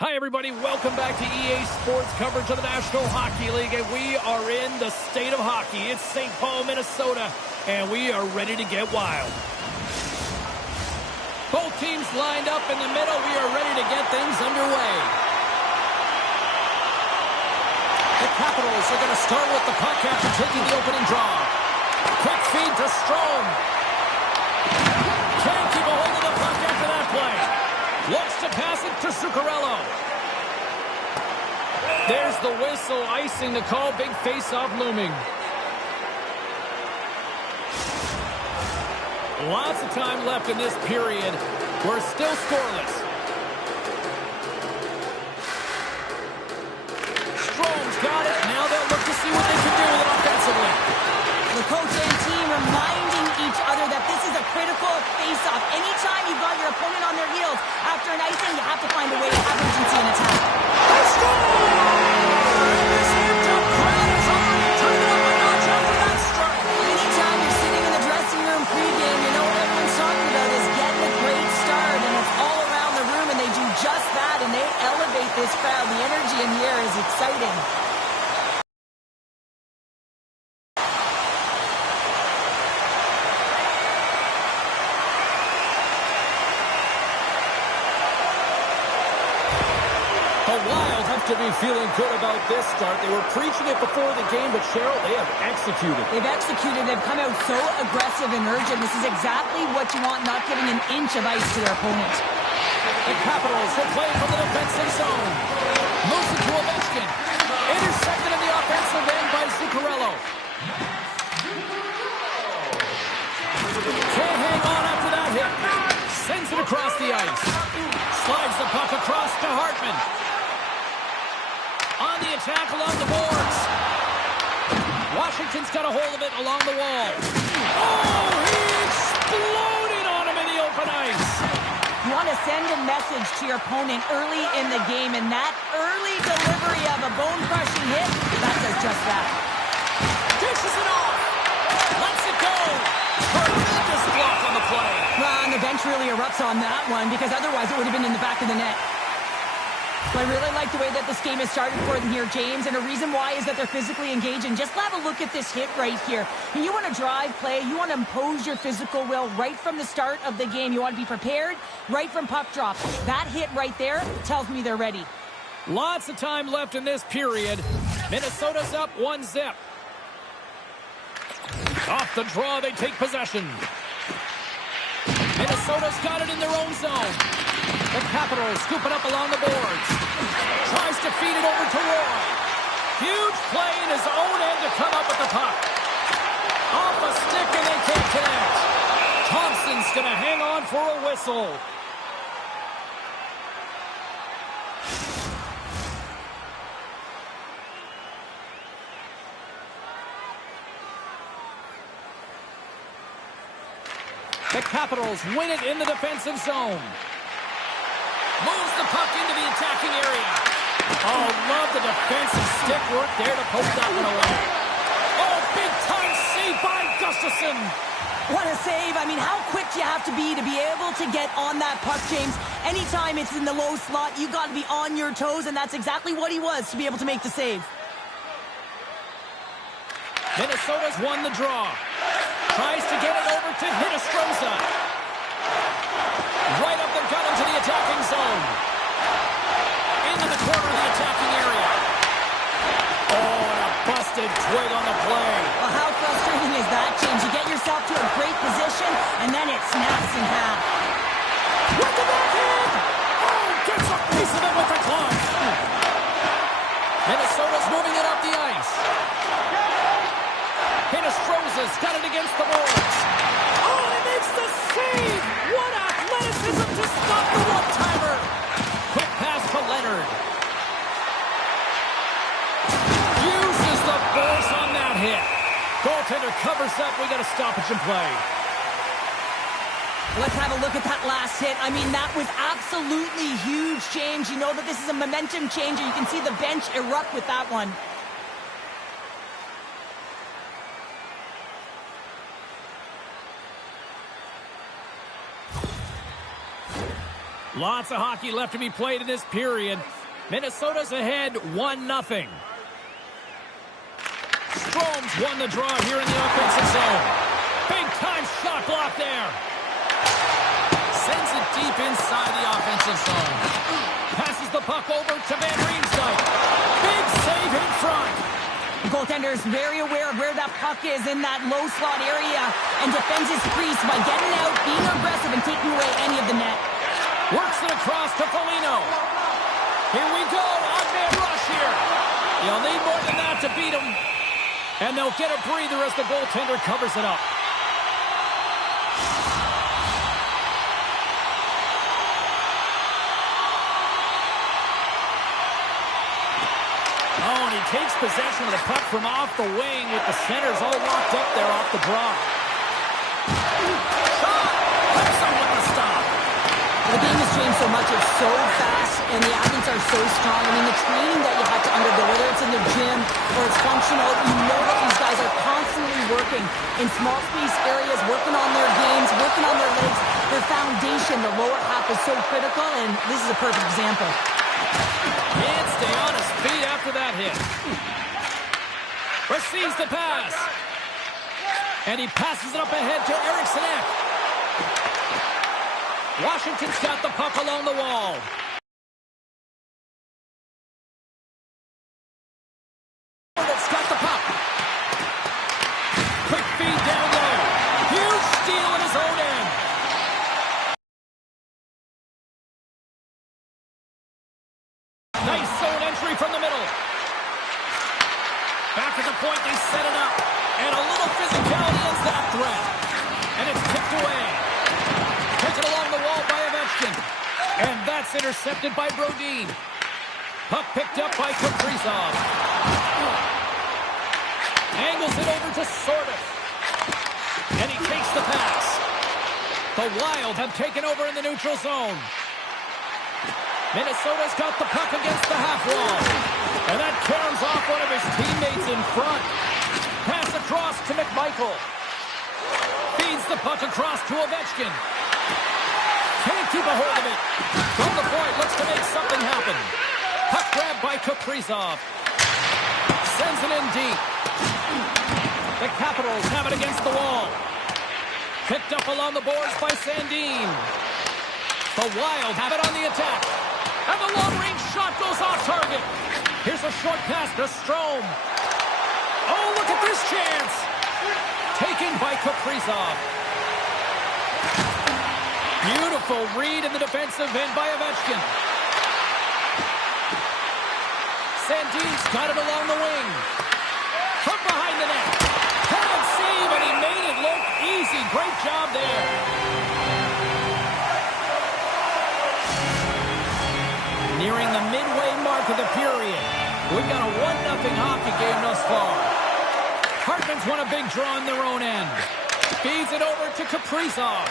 Hi, everybody. Welcome back to EA Sports coverage of the National Hockey League, and we are in the state of hockey. It's St. Paul, Minnesota, and we are ready to get wild. Both teams lined up in the middle. We are ready to get things underway. The Capitals are going to start with the puck after taking the opening draw. Quick feed to Strome. Can't keep a hold of the puck after that play. Looks to pass it to Zuccarello. There's the whistle, icing the call. Big face-off looming. Lots of time left in this period. We're still scoreless. Strome's got it. Now they'll look to see what they can do with it offensively. The coach and team reminding each other that this is a critical face-off. Anytime you've got your opponent on their heels after an icing, you have to find a way to have urgency in attack. They score! This amped-up crowd is already turning up a notch after that strike. Anytime you're sitting in the dressing room pregame, you know what everyone's talking about is getting a great start, and it's all around the room, and they do just that, and they elevate this crowd. The energy in here is exciting. To be feeling good about this start. They were preaching it before the game, but Cheryl, they have executed. They've executed. They've come out so aggressive and urgent. This is exactly what you want, not giving an inch of ice to their opponent. The Capitals will play from the defensive zone. Moves it to Ovechkin. Intercepted in the offensive end by Zuccarello. Can't hang on after that hit. Sends it across the ice. Slides the puck across to Hartman. On the attack along the boards. Washington's got a hold of it along the wall. Oh, he exploded on him in the open ice. You want to send a message to your opponent early in the game, and that early delivery of a bone-crushing hit, that does just that. Dishes it off. Lets it go. Tremendous block on the play. Well, and the bench really erupts on that one, because otherwise it would have been in the back of the net. I really like the way that this game has started for them here, James, and the reason why is that they're physically engaged. And just have a look at this hit right here. And you want to drive play, you want to impose your physical will right from the start of the game. You want to be prepared right from puck drop. That hit right there tells me they're ready. Lots of time left in this period. Minnesota's up 1-0. Off the draw, they take possession. Minnesota's got it in their own zone. The Capitals scooping up along the boards. Tries to feed it over to Roy. Huge play in his own end to come up with the puck. Off a stick and they can't connect. Thompson's going to hang on for a whistle. The Capitals win it in the defensive zone. Moves the puck into the attacking area. Oh, love the defensive stick work there to poke that one away. Oh, big-time save by Gustafsson. What a save. I mean, how quick do you have to be able to get on that puck, James? Anytime it's in the low slot, you got to be on your toes, and that's exactly what he was to be able to make the save. Minnesota's won the draw. Tries to get it over to Hinostroza. Right up their gut into the attacking zone. Into the corner of the attacking area. Oh, and a busted twig on the play. Well, how frustrating is that, James? You get yourself to a great position, and then it snaps in half. With the backhand! Oh, gets a piece of it with the glove. Minnesota's moving it up the ice. Hinostroza's got it against the boards. Oh, and he makes the save! What athleticism to stop the one-timer! Quick pass to Leonard. Uses the force on that hit. Goaltender covers up. We got a stoppage in play. Let's have a look at that last hit. I mean, that was absolutely huge, James. You know that this is a momentum changer. You can see the bench erupt with that one. Lots of hockey left to be played in this period. Minnesota's ahead 1-0. Strome's won the draw here in the offensive zone. Big-time shot block there. Sends it deep inside the offensive zone. Passes the puck over to Van Riemsdyk. Big save in front. The goaltender is very aware of where that puck is in that low slot area and defends his crease by getting out, being aggressive, and taking away any of the net. Works it across to Foligno. Here we go. Odd-man rush here. You'll need more than that to beat him. And they'll get a breather as the goaltender covers it up. Oh, and he takes possession of the puck from off the wing with the centers all locked up there off the draw. Shot! That's someone to stop. The game has changed so much. It's so fast, and the athletes are so strong. I mean, the training that you have to undergo, whether it's in the gym or it's functional, you know that these guys are constantly working in small space areas, working on their games, working on their legs. Their foundation, the lower half, is so critical, and this is a perfect example. Can't stay on his feet after that hit. Receives the pass. And he passes it up ahead to Eriksson Ek. Washington's got the puck along the wall. That's got the puck. Quick feed down low. Huge steal in his own end. Nice zone entry from the middle. Back at the point, they set it up. And a little physicality ends that threat. And it's tipped away. Taken along the wall by Ovechkin. And that's intercepted by Brodin. Puck picked up by Kaprizov. Angles it over to Sortis. And he takes the pass. The Wild have taken over in the neutral zone. Minnesota's got the puck against the half wall. And that caroms off one of his teammates in front. Pass across to McMichael. Feeds the puck across to Ovechkin. Can't keep a hold of it. From the point, looks to make something happen. Puck grabbed by Kaprizov. Sends it in deep. The Capitals have it against the wall. Picked up along the boards by Sandin. The Wild have it on the attack. And the long-range shot goes off target. Here's a short pass to Strome. Oh, look at this chance. Taken by Kaprizov. Beautiful read in the defensive end by Ovechkin. Sandin's got it along the wing. From behind the net. Can't save, and he made it look easy. Great job there. Nearing the midway mark of the period. We've got a 1-0 hockey game thus far. Hartman's won a big draw on their own end. Feeds it over to Kaprizov.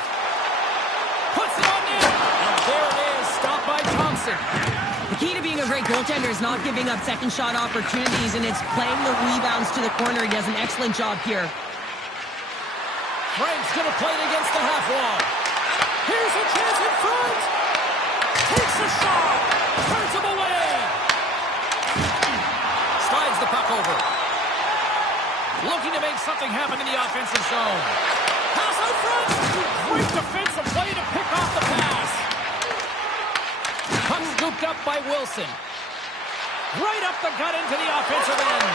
Puts it on net. And there it is. Stopped by Thompson. The key to being a great goaltender is not giving up second shot opportunities, and it's playing the rebounds to the corner. He does an excellent job here. Frank's going to play it against the half wall. Here's a chance in front. Takes a shot. Turns him away. Slides the puck over. Looking to make something happen in the offensive zone. Pass out front. Great defensive play to pick off the pass. Puck scooped up by Wilson. Right up the gut into the offensive end.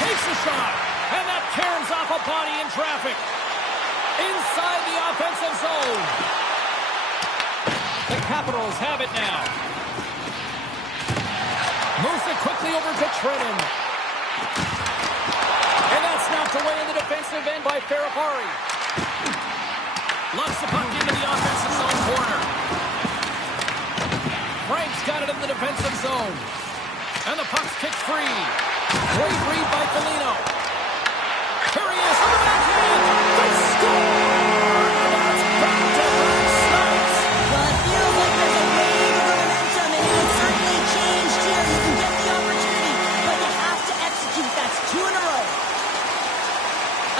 Takes a shot. And that caroms off a body in traffic. Inside the offensive zone. The Capitals have it now. Moves it quickly over to Trenton. And that's knocked away in the defensive end by Ferrapari. Locks the puck into the offensive zone corner. Frank's got it in the defensive zone. And the puck's kicked free. Great read by Foligno. Here he is on the backhand. They score! That's back-to-back snaps. Well, it feels like there's a wave of momentum, and it can certainly change here. You can get the opportunity, but you have to execute. That's 2 in a row.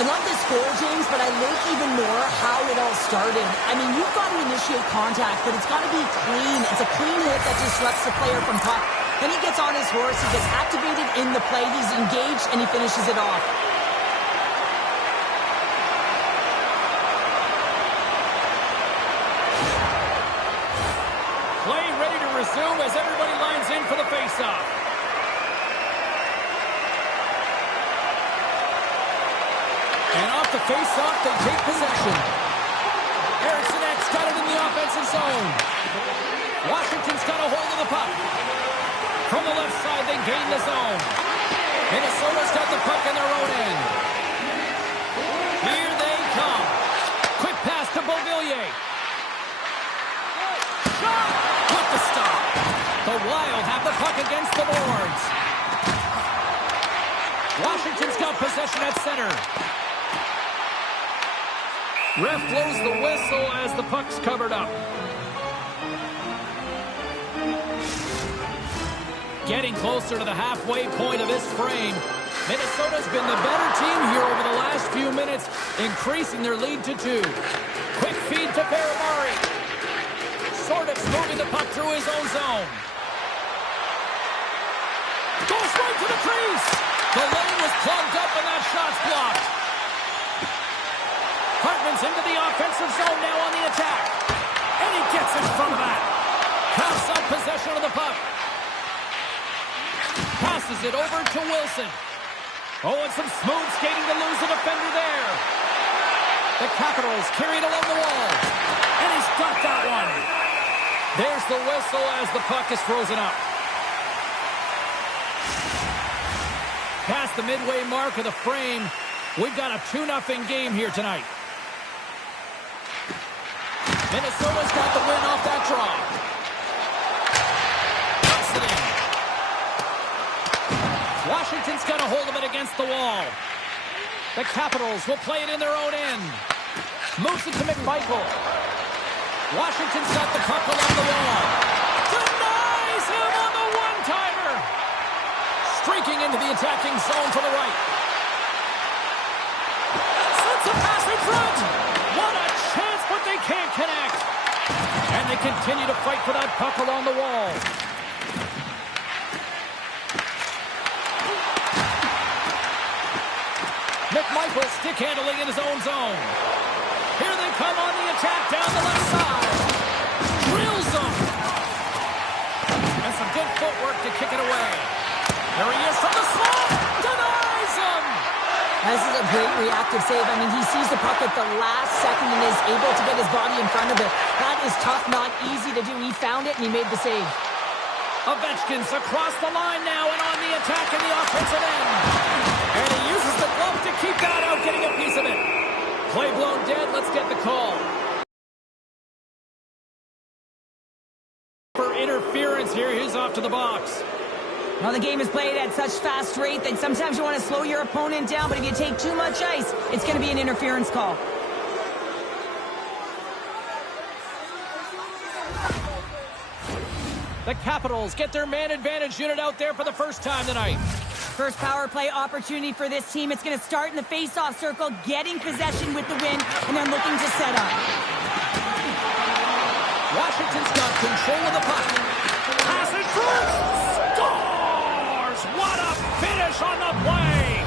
I love this goal, James, but I awake even more how it all started. I mean, you've got to initiate contact, but it's got to be clean. It's a clean hit that disrupts the player from puck. Then he gets on his horse, he gets activated in the play, he's engaged, and he finishes it off. Play ready to resume as everybody lines in for the faceoff. And off the faceoff, they take possession. Eriksson Ek's got it in the offensive zone. Washington's got a hold of the puck. From the left side, they gain the zone. Minnesota's got the puck in their own end. Here they come. Quick pass to Beauvillier. Shot! With the stop. The Wild have the puck against the boards. Washington's got possession at center. Ref blows the whistle as the puck's covered up. Getting closer to the halfway point of this frame. Minnesota's been the better team here over the last few minutes, increasing their lead to 2. Quick feed to Paramari. Sordov's moving the puck through his own zone. Goes right to the crease. The lane was plugged up and that shot's blocked. Hartman's into the offensive zone now on the attack. And he gets in front of that. Cuffs up possession of the puck. Passes it over to Wilson. Oh, and some smooth skating to lose the defender there. The Capitals carried along the wall. And he's got that one. There's the whistle as the puck is frozen up. Past the midway mark of the frame, we've got a 2-0 game here tonight. Minnesota's got the win off that draw. Puts it in. Washington's got a hold of it against the wall. The Capitals will play it in their own end. Moves it to McMichael. Washington's got the puck along the wall. Denies him on the one-timer. Streaking into the attacking zone to the right. Sends a pass in front. What a chance, but they can't connect. And they continue to fight for that puck along the wall. McMichael stick handling in his own zone. Here they come on the attack down the left side. Drills them. And some good footwork to kick it away. There he is from the slot. Denies him. This is a great reactive save. I mean, he sees the puck at the last second and is able to get his body in front of it. That is tough, not easy to do. He found it and he made the save. Ovechkin's across the line now and on the attack in the offensive end. And he uses the glove to keep that out, getting a piece of it. Play blown dead. Let's get the call. For interference here, he's off to the box. Well, the game is played at such fast rate that sometimes you want to slow your opponent down, but if you take too much ice, it's going to be an interference call. The Capitals get their man advantage unit out there for the first time tonight. First power play opportunity for this team. It's going to start in the face-off circle, getting possession with the win, and then looking to set up. Washington's got control of the puck. Pass it through. Scores! What a finish on the play!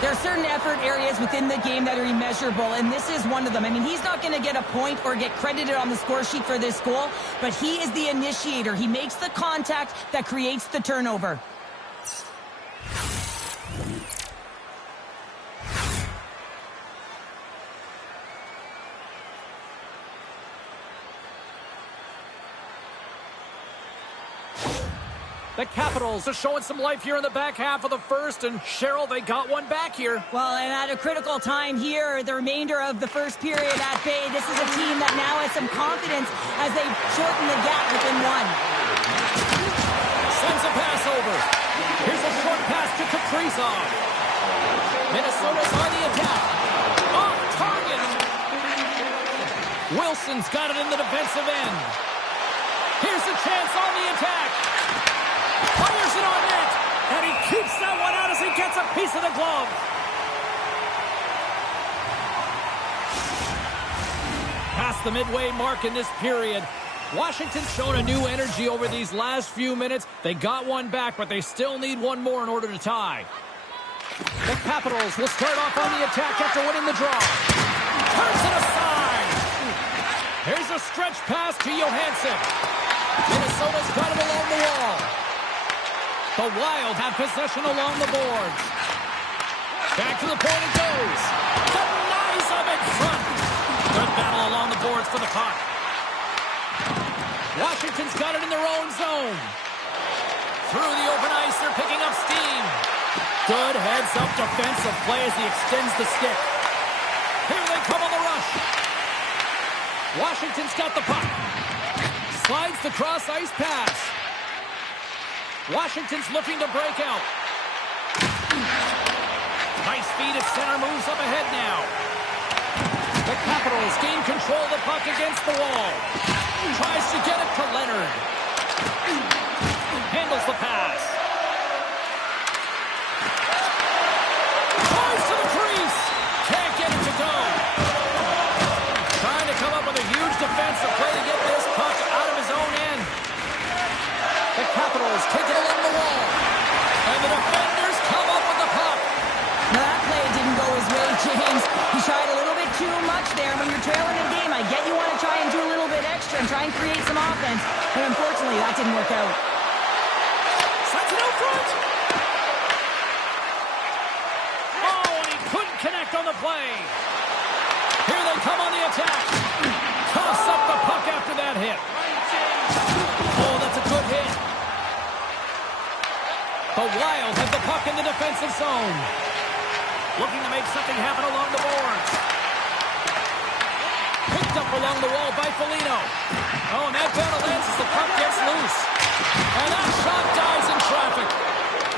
There are certain effort areas within the game that are immeasurable, and this is one of them. I mean, he's not going to get a point or get credited on the score sheet for this goal, but he is the initiator. He makes the contact that creates the turnover. The Capitals are showing some life here in the back half of the first, and Cheryl, they got one back here. Well, and at a critical time here, the remainder of the first period at bay, this is a team that now has some confidence as they shorten the gap within one. Sends a pass over. Here's a short pass to Kaprizov. Minnesota's on the attack. Off target. Wilson's got it in the defensive end. Here's a chance on the attack. Fires it on net, and he keeps that one out as he gets a piece of the glove. the midway mark in this period. Washington's shown a new energy over these last few minutes. They got one back, but they still need one more in order to tie. The Capitals will start off on the attack after winning the draw. Turns it aside. Here's a stretch pass to Johansson. Minnesota's got him along the wall. The Wild have possession along the boards. Back to the point it goes. Denies him in front. Good battle along the boards for the puck. Washington's got it in their own zone. Through the open ice, they're picking up steam. Good heads-up defensive play as he extends the stick. Here they come on the rush. Washington's got the puck. Slides the cross-ice pass. Washington's looking to break out. Nice feed at center, moves up ahead now. The Capitals gain control of the puck against the wall. Tries to get it to Leonard. Handles the pass. Tries to the crease. Can't get it to go. Trying to come up with a huge defensive play to get this puck out of his own end. The Capitals take it along the wall. And the defenders come up with the puck. Now that play didn't go his way, James. He tried a little bit too much there. When you're trailing in the game, I get you want to try and do a little bit extra and try and create some offense. But unfortunately, that didn't work out. Sends it out front. Oh, and he couldn't connect on the play. Here they come on the attack. Toss up the puck after that hit. Oh, that's a good hit. The Wild have the puck in the defensive zone. Looking to make something happen along the boards. Picked up along the wall by Foligno. Oh, and that battle ends as the puck gets loose. And that shot dies in traffic.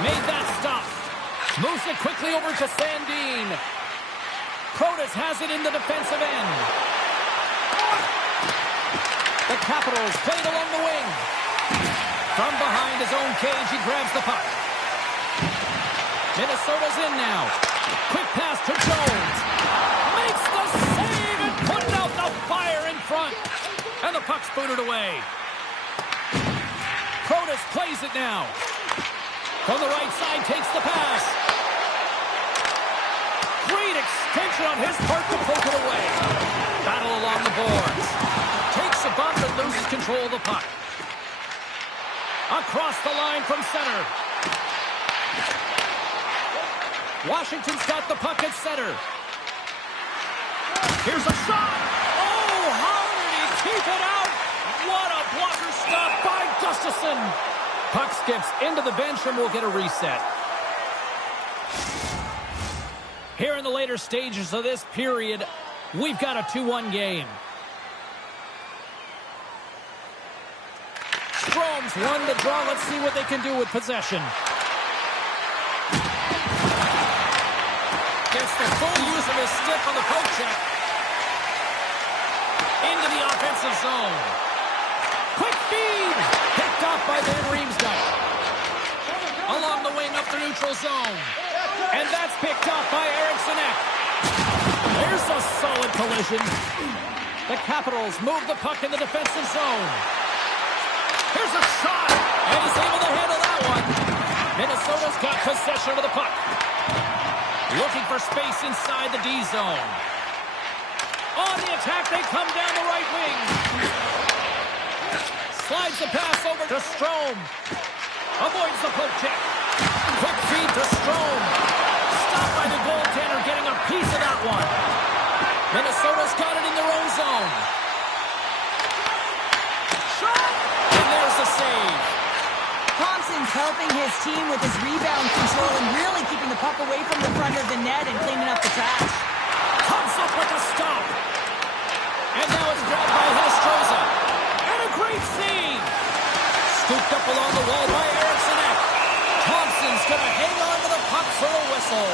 Made that stop. Moves it quickly over to Sandin. Protas has it in the defensive end. The Capitals played along the wing. From behind his own cage, he grabs the puck. Minnesota's in now. Quick pass to Jones. Makes the save and putting out the fire in front. And the puck's booted away. Protas plays it now. From the right side, takes the pass. Great extension on his part to poke it away. Battle along the boards. Takes a bump and loses control of the puck. Across the line from center. Washington's got the puck at center. Here's a shot. Oh, how did he keep it out? What a blocker stop by Gustafsson. Puck skips into the bench and we'll get a reset. Here in the later stages of this period, we've got a 2-1 game. Strome's won the draw. Let's see what they can do with possession. Gets the full use of his stick on the poke check. Into the offensive zone. Quick feed. Picked off by Van Riemsdyk. Along the wing up the neutral zone. And that's picked off by Eriksson Ek. There's a solid collision. The Capitals move the puck in the defensive zone. Here's a shot. And he's able to handle that one. Minnesota's got possession of the puck. Looking for space inside the D zone. On the attack, they come down the right wing. Slides the pass over to Strome. Avoids the poke check. Quick feed to Strome. Stopped by the goaltender, getting a piece of that one. Minnesota's got it in their own zone. Shot! And there's the save. Thompson's helping his team with his rebound control and really keeping the puck away from the front of the net and cleaning up the trash. Comes up with a stop. And now it's grabbed by Hinostroza. And a great save. Scooped up along the wall by Eriksson Ek. Thompson's going to hang on to the puck for a whistle.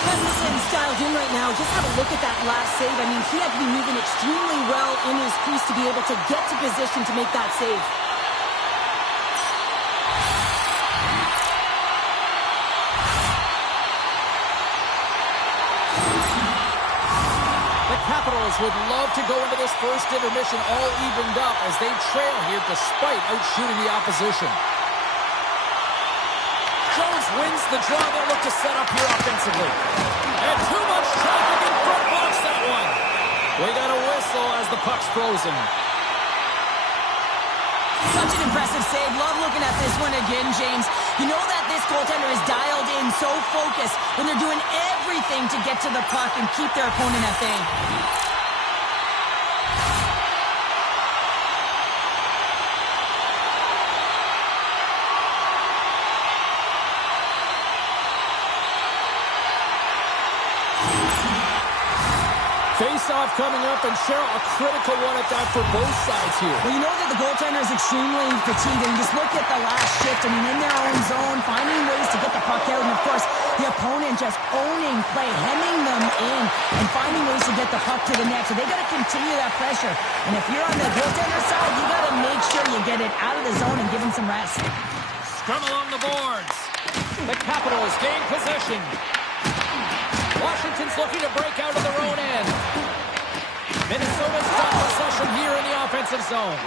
Gustafsson's dialed in right now. Just have a look at that last save. I mean, he had to be moving extremely well in his crease to be able to get to position to make that save. Capitals would love to go into this first intermission all evened up as they trail here despite outshooting the opposition. Jones wins the draw. They'll look to set up here offensively. And too much traffic in front. Blocks that one. We got a whistle as the puck's frozen. Such an impressive save. Love looking at this one again, James. You know that this goaltender is dialed in, so focused when they're doing everything to get to the puck and keep their opponent at bay. Face-off coming up, and Cheryl, a critical one at that for both sides here. Well, you know that the goaltender is extremely fatigued, and just look at the last shift. I mean, in their own zone, finding ways to get the puck out, and of course, the opponent just owning play, hemming them in, and finding ways to get the puck to the net. So they got to continue that pressure. And if you're on the goaltender side, you got to make sure you get it out of the zone and give him some rest. Scrum along the boards. The Capitals gain possession. Washington's looking to break out of their own end. Minnesota's got possession here in the offensive zone.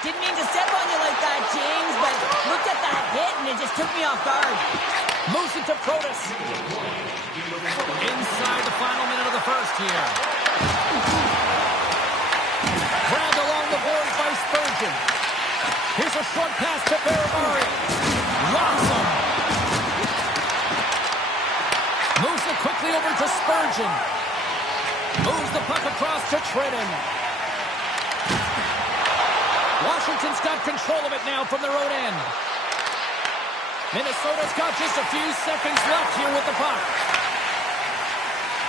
Didn't mean to step on you like that, James, but looked at that hit and it just took me off guard. Moves it to Protas. Inside the final minute of the first here. Grabbed along the boards by Spurgeon. Here's a short pass to Barabari. Locks him. Moves it quickly over to Spurgeon. Moves the puck across to Trenton. Washington's got control of it now from their own end. Minnesota's got just a few seconds left here with the puck.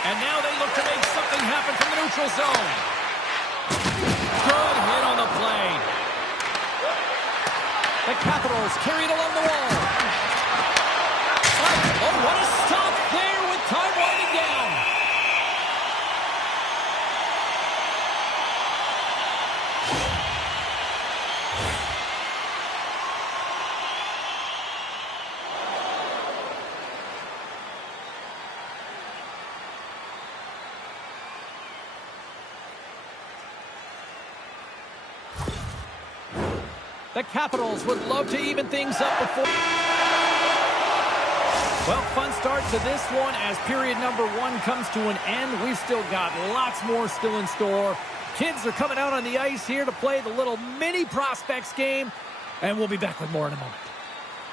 And now they look to make something happen from the neutral zone. Good hit on the play. The Capitals carried along the wall. Oh, what a stop there with time winding down. The Capitals would love to even things up before. Well, fun start to this one as period number one comes to an end. We've still got lots more still in store. Kids are coming out on the ice here to play the little mini prospects game, and we'll be back with more in a moment.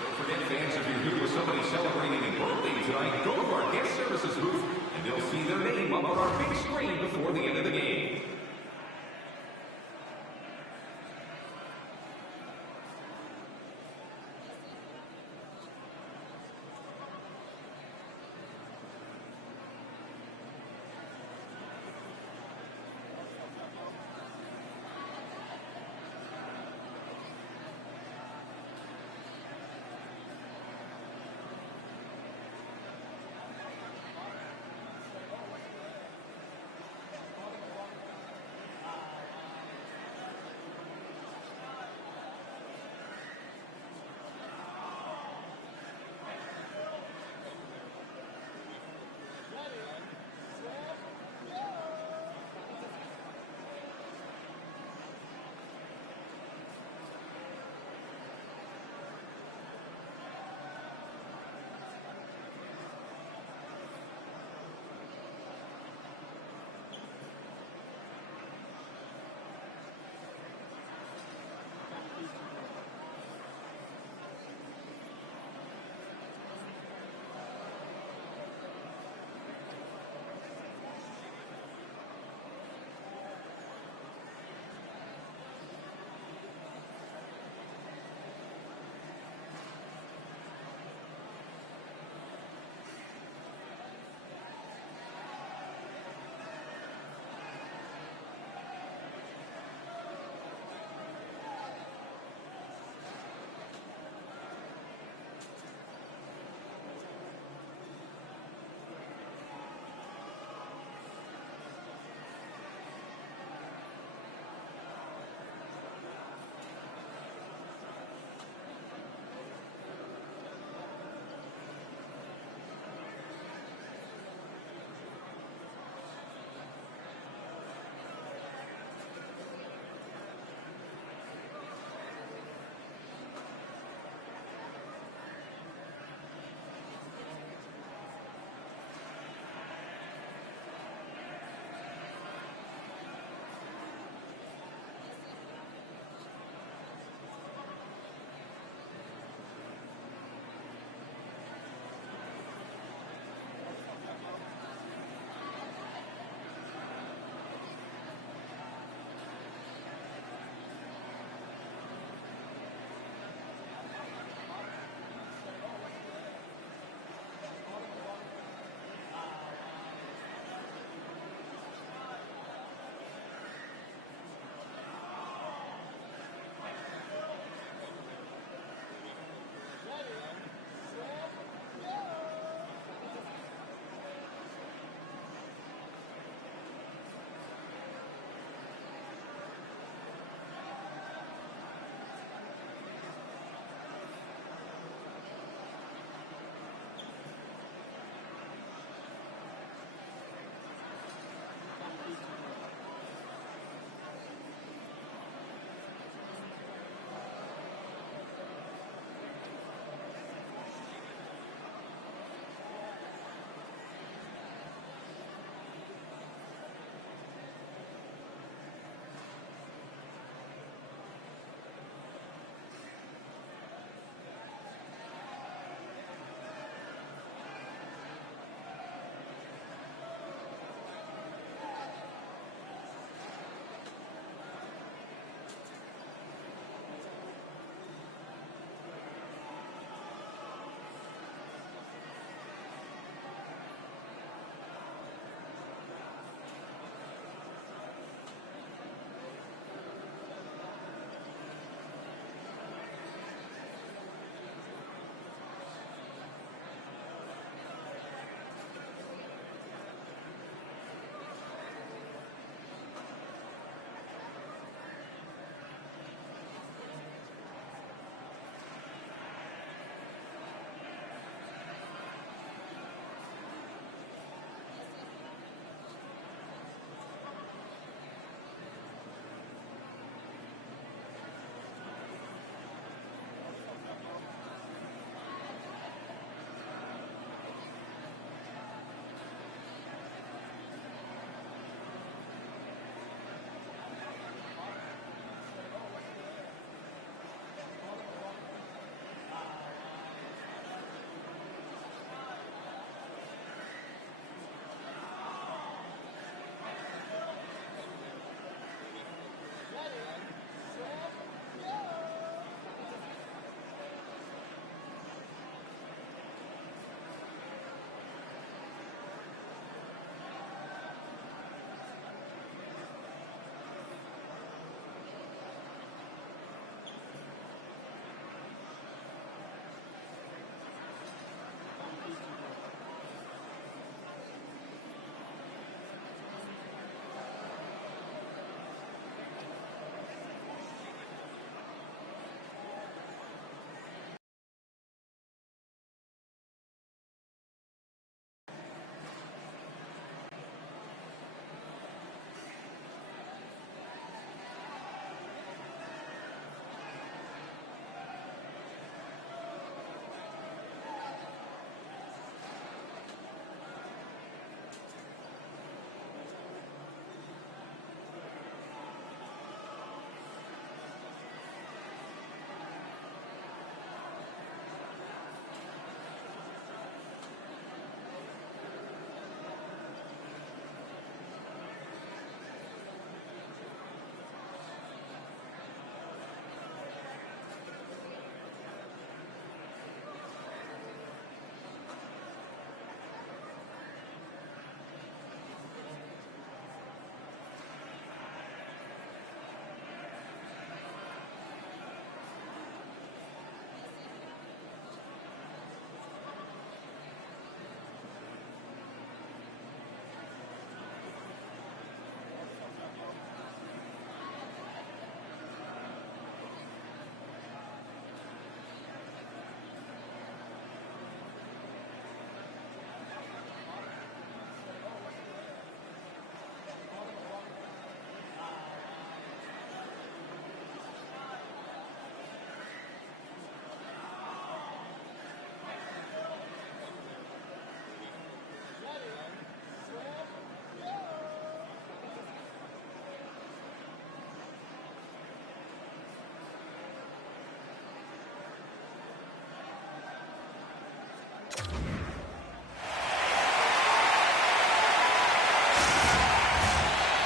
Don't forget, fans, if you're here with somebody celebrating a birthday tonight, go to our guest services booth, and they'll see their name up on our big screen before the end of the game.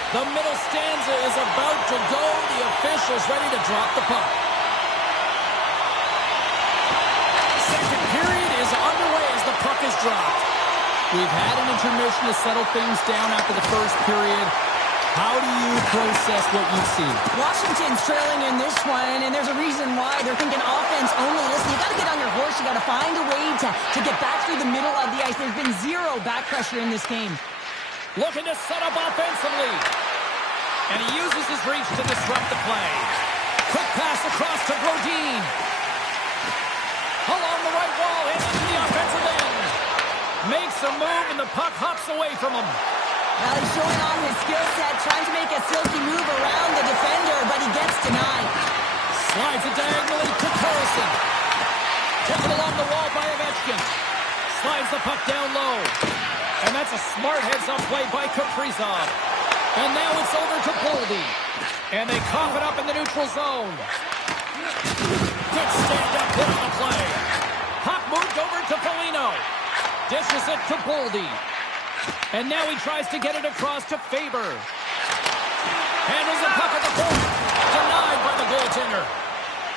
The middle stanza is about to go. The official's ready to drop the puck. Second period is underway as the puck is dropped. We've had an intermission to settle things down after the first period. How do you process what you see? Washington's trailing in this one, and there's a reason why. They're thinking offense only. Listen, you got to get on your horse. You got to find a way to get back through the middle of the ice. There's been zero back pressure in this game. Looking to set up offensively. And he uses his reach to disrupt the play. Quick pass across to Brodin. Along the right wall, and into the offensive end. Makes a move, and the puck hops away from him. Now he's showing on his skill set, trying to make a silky move around the defender, but he gets denied. Slides it diagonally to Carlson. Taken along the wall by Ovechkin. Slides the puck down low. And that's a smart heads-up play by Kaprizov. And now it's over to Boldy. And they cough it up in the neutral zone. Good stand-up hit on the play. Puck moved over to Foligno. Dishes it to Boldy. And now he tries to get it across to Faber. Handles the puck at the point. Denied by the goaltender.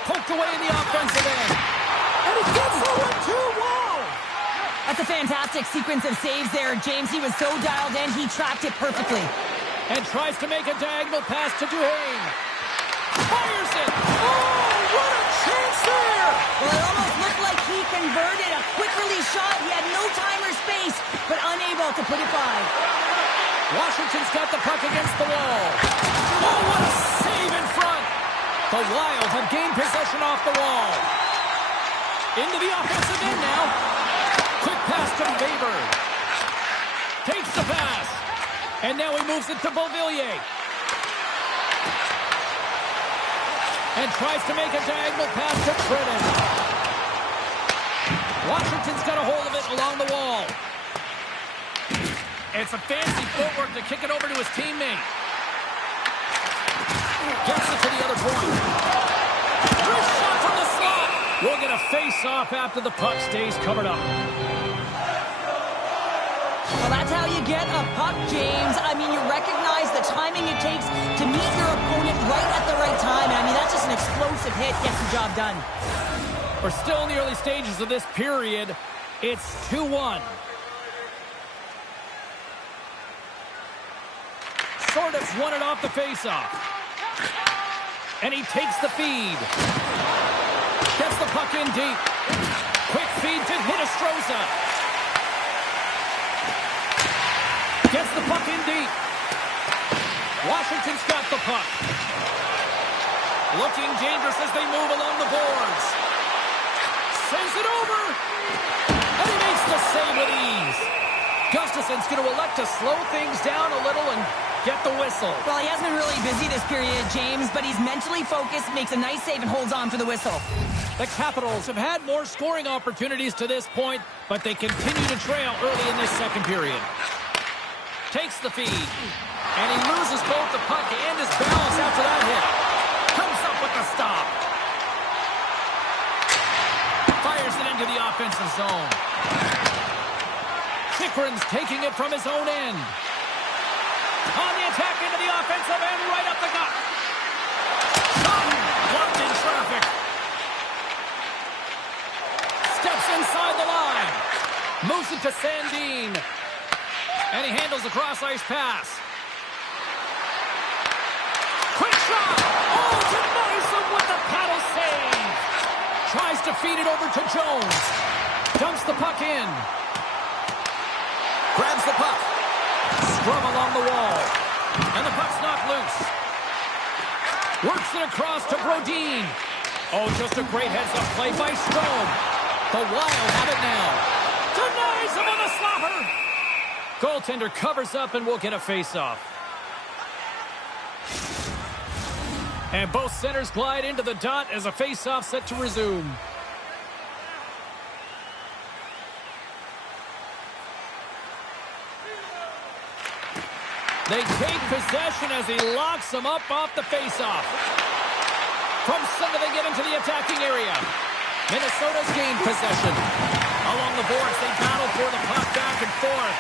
Poked away in the offensive end. And he gets over too. Wow! That's a fantastic sequence of saves there, James. He was so dialed in, he tracked it perfectly. And tries to make a diagonal pass to Duhaime. Fires it! Oh, what a chance there! Well, it almost looked like he converted a quick release shot. He had no time or space, but unable to put it by. Washington's got the puck against the wall. Oh, what a save in front! The Wild have gained possession off the wall. Into the offensive end now. Quick pass to Faber. Takes the pass. And now he moves it to Beauvillier. And tries to make a diagonal pass to Trenton. Washington's got a hold of it along the wall. It's a fancy footwork to kick it over to his teammate. Gets it to the other point. Wrist shot from the slot. We'll get a face-off after the puck stays covered up. Well, that's how you get a puck, James. I mean, you recognize the timing it takes to meet your opponent right at the right time. And I mean, that's just an explosive hit. Gets the job done. We're still in the early stages of this period. It's 2-1. Sordov's won it off the face-off. And he takes the feed. Gets the puck in deep. Quick feed to Hinostroza. Gets the puck in deep. Washington's got the puck. Looking dangerous as they move along the boards. Sends it over. And he makes the save with ease. Gustafson's going to elect to slow things down a little and get the whistle. Well, he hasn't been really busy this period, James, but he's mentally focused, makes a nice save, and holds on for the whistle. The Capitals have had more scoring opportunities to this point, but they continue to trail early in this second period. Takes the feed, and he loses both the puck and his balance after that hit. Comes up with the stop. Fires it into the offensive zone. Chychrun's taking it from his own end. On the attack into the offensive end, right up the gut. Blocked in traffic. Steps inside the line. Moves it to Sandin. And he handles the cross-ice pass. Quick shot! Oh, denies him with the paddle save! Tries to feed it over to Jones. Dumps the puck in. Grabs the puck. Scrum along the wall. And the puck's knocked loose. Works it across to Brodin. Oh, just a great heads-up play by Strome. The Wild have it now. Denies him on the slapper. Goaltender covers up and we'll get a face-off. And both centers glide into the dot as a face-off set to resume. They take possession as he locks them up off the face-off. From center they get into the attacking area. Minnesota's gained possession. Along the boards they battle for the puck back and forth.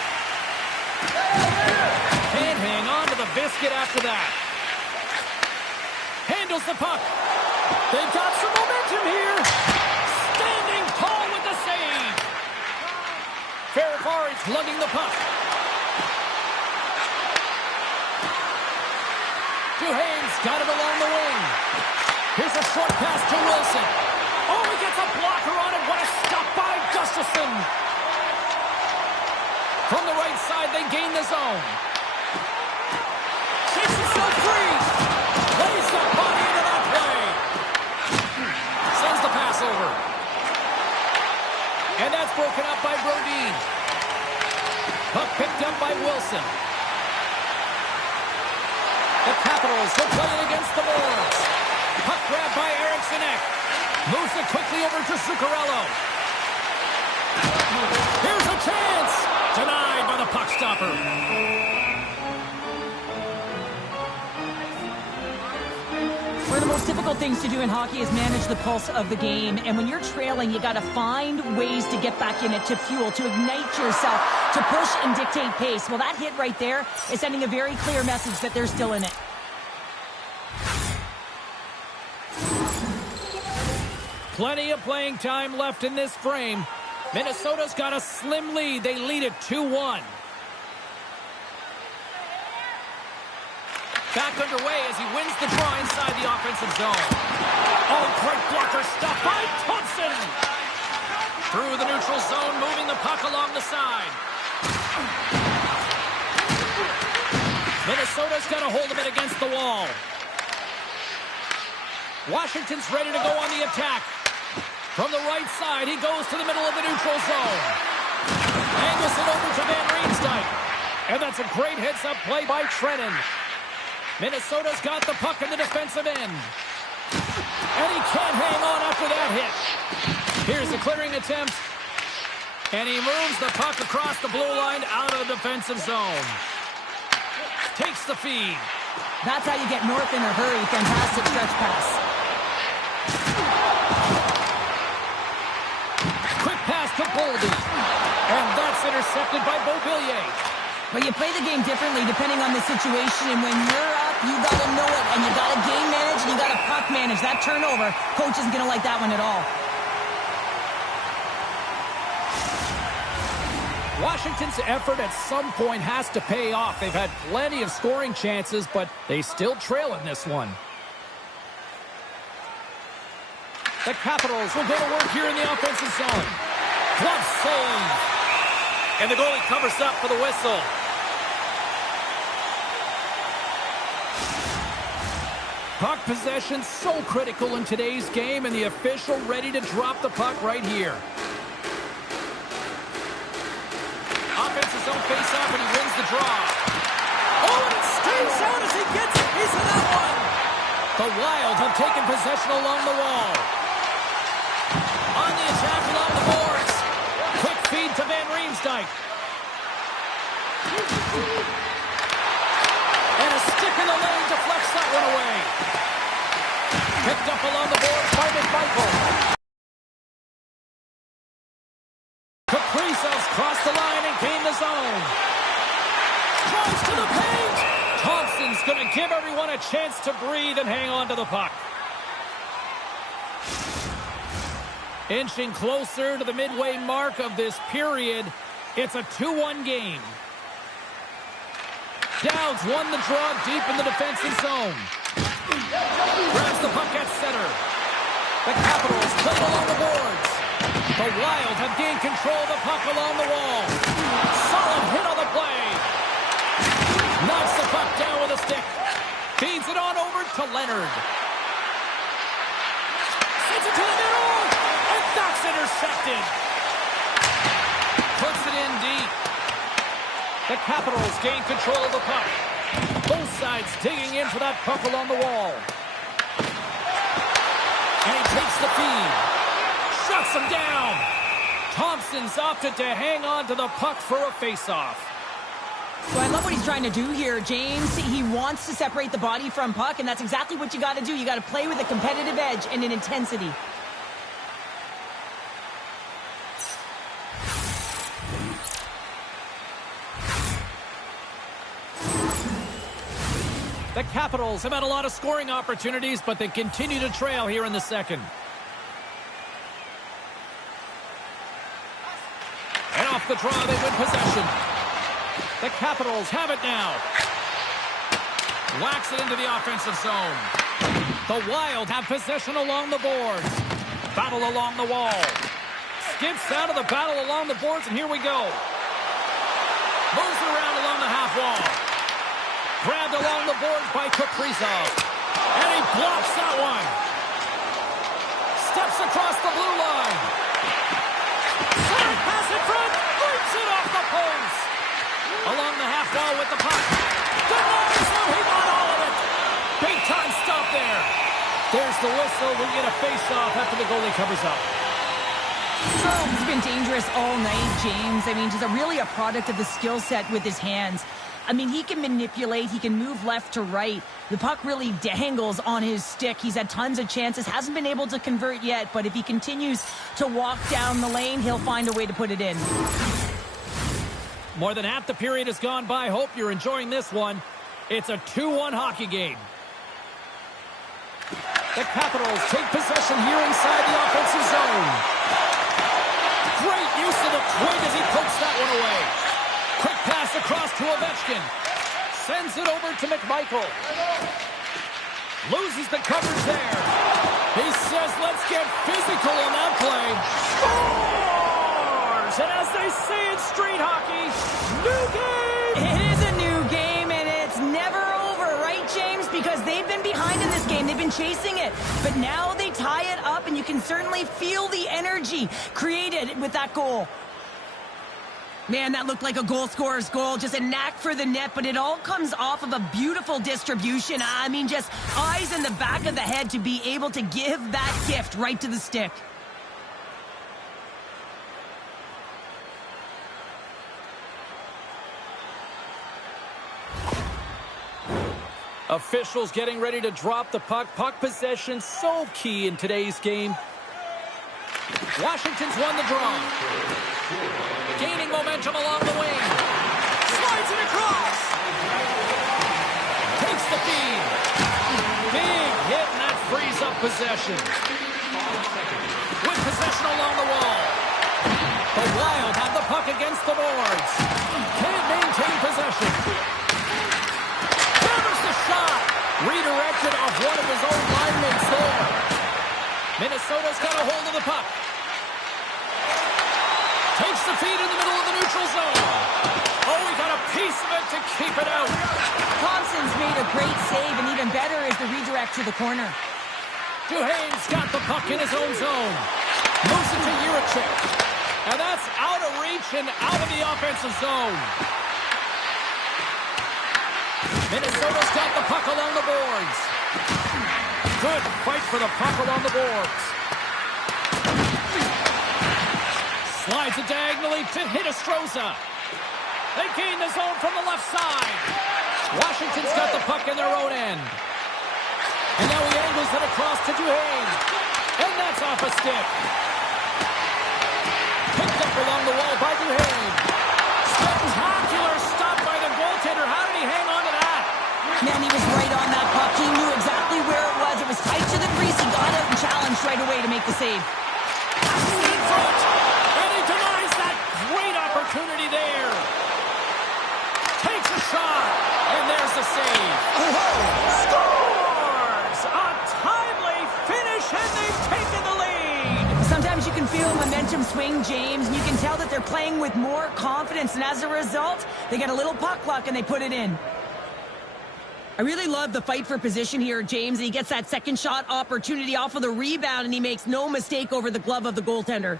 Can't hang on to the the biscuit after that. Handles the puck. They've got some momentum here. Standing tall with the save. Ferrari's lugging the puck. Duhaime's got it along the wing. Here's a short pass to Wilson. Oh, he gets a blocker on it. What a stop by Gustafsson. From the right side, they gain the zone. Shakes himself free. Plays the body into that play. Sends the pass over. And that's broken up by Brodin. Puck picked up by Wilson. The Capitals will play it against the boards. Puck grab by Eriksson Ek. Moves it quickly over to Zuccarello. Here's a chance. Denied by the puck stopper. One of the most difficult things to do in hockey is manage the pulse of the game. And when you're trailing, you got to find ways to get back in it, to fuel, to ignite yourself, to push and dictate pace. Well, that hit right there is sending a very clear message that they're still in it. Plenty of playing time left in this frame. Minnesota's got a slim lead. They lead it 2-1. Back underway as he wins the draw inside the offensive zone. Oh, great blocker stop by Thompson. Through the neutral zone, moving the puck along the side. Minnesota's got a hold of it against the wall. Washington's ready to go on the attack. From the right side, he goes to the middle of the neutral zone. Angles it over to Van Riemsdyk. And that's a great heads-up play by Trennan. Minnesota's got the puck in the defensive end. And he can't hang on after that hit. Here's the clearing attempt. And he moves the puck across the blue line out of the defensive zone. Takes the feed. That's how you get north in a hurry. Fantastic stretch pass. To Boldy. And that's intercepted by Beauvillier. But you play the game differently depending on the situation. And when you're up, you got to know it. And you got to game manage and you got to puck manage. That turnover, coach isn't going to like that one at all. Washington's effort at some point has to pay off. They've had plenty of scoring chances, but they still trail in this one. The Capitals will go to work here in the offensive zone. Glove save. And the goalie covers up for the whistle. Puck possession so critical in today's game, and the official ready to drop the puck right here. Offensive zone face-off, and he wins the draw. Oh, and it stays out as he gets a piece of that one. The Wild have taken possession along the wall. On the attack along the boards. Quick feed to Van Riemsdyk. And a stick in the lane deflects that one away. Picked up along the boards by McMichael. Kaprizov's crossed the line and gained the zone. Drives to the paint. Thompson's going to give everyone a chance to breathe and hang on to the puck. Inching closer to the midway mark of this period. It's a 2-1 game. Dowds won the draw deep in the defensive zone. Grabs the puck at center. The Capitals play it along the boards. The Wild have gained control of the puck along the wall. Solid hit on the play. Knocks the puck down with a stick. Feeds it on over to Leonard. Sends it to the middle. And that's intercepted. Puts it in deep. The Capitals gain control of the puck. Both sides digging in for that puck along the wall. And he takes the feed. Shuts him down. Thompson's opted to hang on to the puck for a face-off. So I love what he's trying to do here, James. He wants to separate the body from puck, and that's exactly what you got to do. You got to play with a competitive edge and an intensity. The Capitals have had a lot of scoring opportunities, but they continue to trail here in the second. And off the draw, they win possession. The Capitals have it now. Whacks it into the offensive zone. The Wild have possession along the boards. Battle along the wall. Skips out of the battle along the boards, and here we go. Moves it around along the half wall. Grabbed along the boards by Kaprizov. And he blocks that one. Steps across the blue line. Side pass in front. Breaks it off the post. Along the half wall with the puck. Denies him. He got all of it. Big time stop there. There's the whistle. We get a face-off after the goalie covers up. Oh, he's been dangerous all night, James. I mean, just really a product of the skill set with his hands. I mean, he can manipulate. He can move left to right. The puck really dangles on his stick. He's had tons of chances. Hasn't been able to convert yet, but if he continues to walk down the lane, he'll find a way to put it in. More than half the period has gone by. Hope you're enjoying this one. It's a 2-1 hockey game. The Capitals take possession here inside the offensive zone. Great use of the twig as he pokes that one away. Quick pass across to Ovechkin. Sends it over to McMichael. Loses the coverage there. He says, let's get physical on that play. Scores! And as they say in street hockey, new game! It is a new game, and it's never over, right, James? Because they've been behind in this game. They've been chasing it. But now they tie it up, and you can certainly feel the energy created with that goal. Man, that looked like a goal scorer's goal. Just a knack for the net, but it all comes off of a beautiful distribution. I mean, just eyes in the back of the head to be able to give that gift right to the stick. Officials getting ready to drop the puck. Puck possession so key in today's game. Washington's won the draw. Gaining momentum along the wing. Slides it across. Takes the feed. Big hit, and that frees up possession. With possession along the wall. The Wild have the puck against the boards. Can't maintain possession. Hammers the shot. Redirected off one of his own linemates there. Minnesota's got a hold of the puck. Takes the feed in the middle of the neutral zone. Oh, he got a piece of it to keep it out. Thompson's made a great save, and even better is the redirect to the corner. Duhaime's got the puck in his own zone. Moves it to Juracek. And that's out of reach and out of the offensive zone. Minnesota's got the puck along the boards. Good fight for the puck along the boards. Slides it diagonally to Hinostroza. They gain the zone from the left side. Washington's got the puck in their own end. And now he angles it across to Duhaime. And that's off a stick. Picked up along the wall by Duhaime. Spectacular stop by the goaltender. How did he hang on to that? Man, he was right on that puck. He knew exactly where it was. It was tight to the crease. He got out and challenged right away to make the save. Passes in front. And he denies that great opportunity there. Takes a shot. And there's the save. Scores! A timely finish, and they've taken the lead. Sometimes you can feel momentum swing, James, and you can tell that they're playing with more confidence. And as a result, they get a little puck luck and they put it in. I really love the fight for position here, James. And he gets that second shot opportunity off of the rebound, and he makes no mistake over the glove of the goaltender.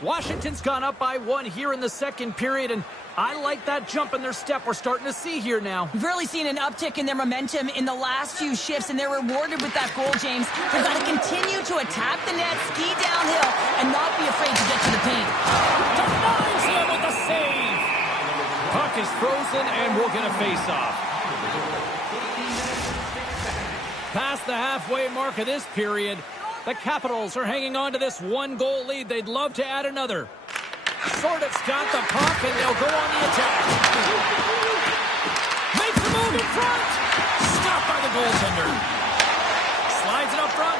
Washington's gone up by one here in the second period, and I like that jump in their step we're starting to see here now. We've really seen an uptick in their momentum in the last few shifts, and they're rewarded with that goal, James. They've got to continue to attack the net, ski downhill, and not be afraid to get to the paint. Denies him with the save. Puck is frozen, and we'll get a face-off. Past the halfway mark of this period, The Capitals are hanging on to this one-goal lead. They'd love to add another. Sortev's got the puck, and they'll go on the attack. Makes a move in front. Stopped by the goaltender. Slides it up front.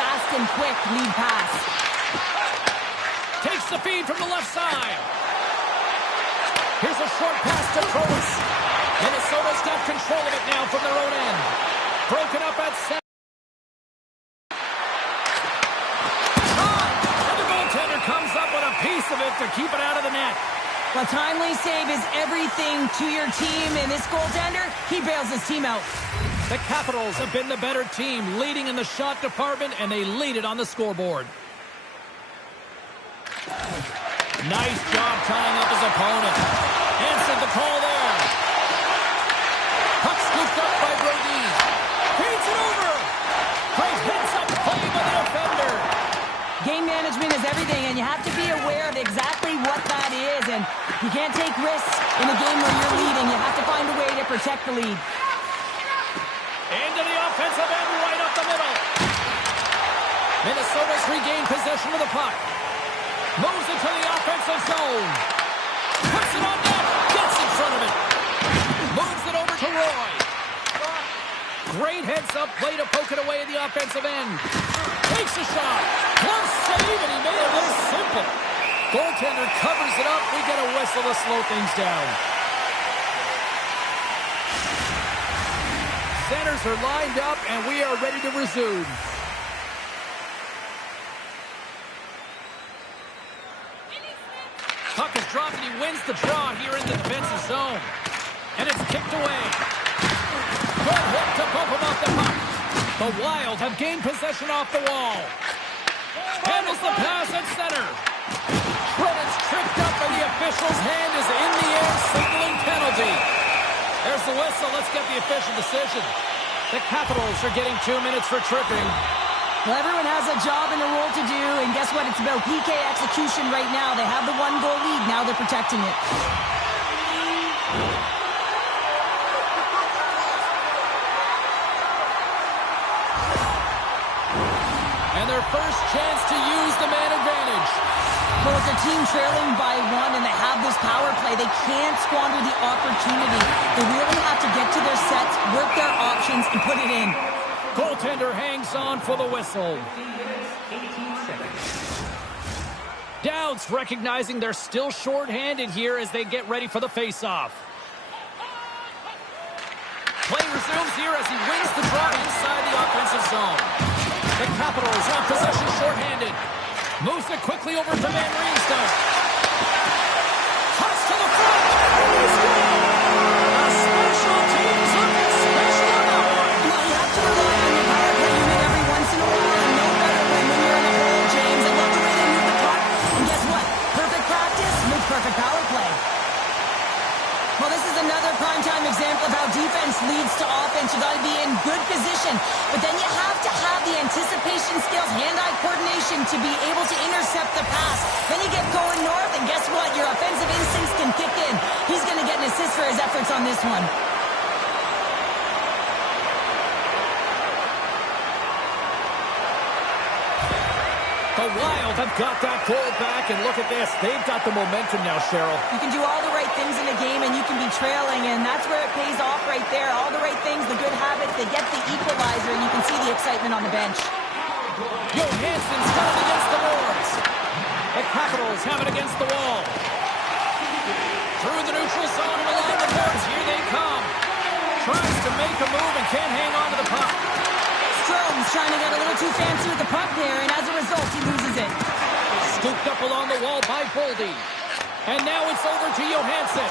Fast and quick lead pass. Takes the feed from the left side. Here's a short pass to Provis. Minnesota's got control of it now from their own end. Broken up at center. Comes up with a piece of it to keep it out of the net. Well, timely save is everything to your team, and this goaltender, he bails his team out. The Capitals have been the better team, leading in the shot department, and they lead it on the scoreboard. Nice job tying up his opponent. Answered the call there. Puck scooped up by Brody. Feeds it over. Great heads-up play by the defender. Game management is everything, and you have to be aware of exactly what that is. And you can't take risks in a game where you're leading. You have to find a way to protect the lead. Into the offensive end, right up the middle. Minnesota's regained possession of the puck. Moves into the offensive zone. Puts it on net. Gets in front of it. Moves it over to Roy. Great heads-up play to poke it away at the offensive end. Takes a shot. Close save, and he made it look simple. Goaltender covers it up. We get a whistle to slow things down. Centers are lined up, and we are ready to resume. Puck is dropped, and he wins the draw here in the defensive zone. And it's kicked away. Good hit to bump him off the puck. The Wild have gained possession off the wall. Handles the pass at center. Trevin's tripped up, and the official's hand is in the air, signaling penalty. There's the whistle. Let's get the official decision. The Capitals are getting 2 minutes for tripping. Well, everyone has a job and a role to do, and guess what? It's about PK execution right now. They have the one-goal lead. Now they're protecting it. And their first chance to use the man advantage. Well, with their team trailing by one and they have this power play, they can't squander the opportunity. They really have to get to their sets, work their options, and put it in. Goaltender hangs on for the whistle. Dowds recognizing they're still short-handed here as they get ready for the face-off. Play resumes here as he wins the draw inside the offensive zone. The Capitals have possession short-handed. Moves it quickly over to Van Riemsdyk. Toss to the front. A special teams looking special on that one. Well, you have to rely on your power play unit every once in a while, and no better when you're in a hole, James. I love the way they move the puck. And guess what? Perfect practice makes perfect power play. Well, this is another primetime example of how defense leads to offense. You got to be in good position, but then you have to have the anticipation skills, hand-eye coordination to be able to intercept the pass. Then you get going north, and guess what? Your offensive instincts can kick in. He's going to get an assist for his efforts on this one. The Wild have got that goal back, and look at this. They've got the momentum now, Cheryl. You can do all the right things in a game, and you can be trailing, and that's where it pays off right there. All the right things, the good habits, they get the equalizer, and you can see the excitement on the bench. Johansson's got it against the boards. The Capitals have it against the wall. Through the neutral zone and along the boards. Here they come. Tries to make a move and can't hang on to the puck. Strome's trying to get a little too fancy with the puck there, and as a result, he loses it. Scooped up along the wall by Boldy. And now it's over to Johansson.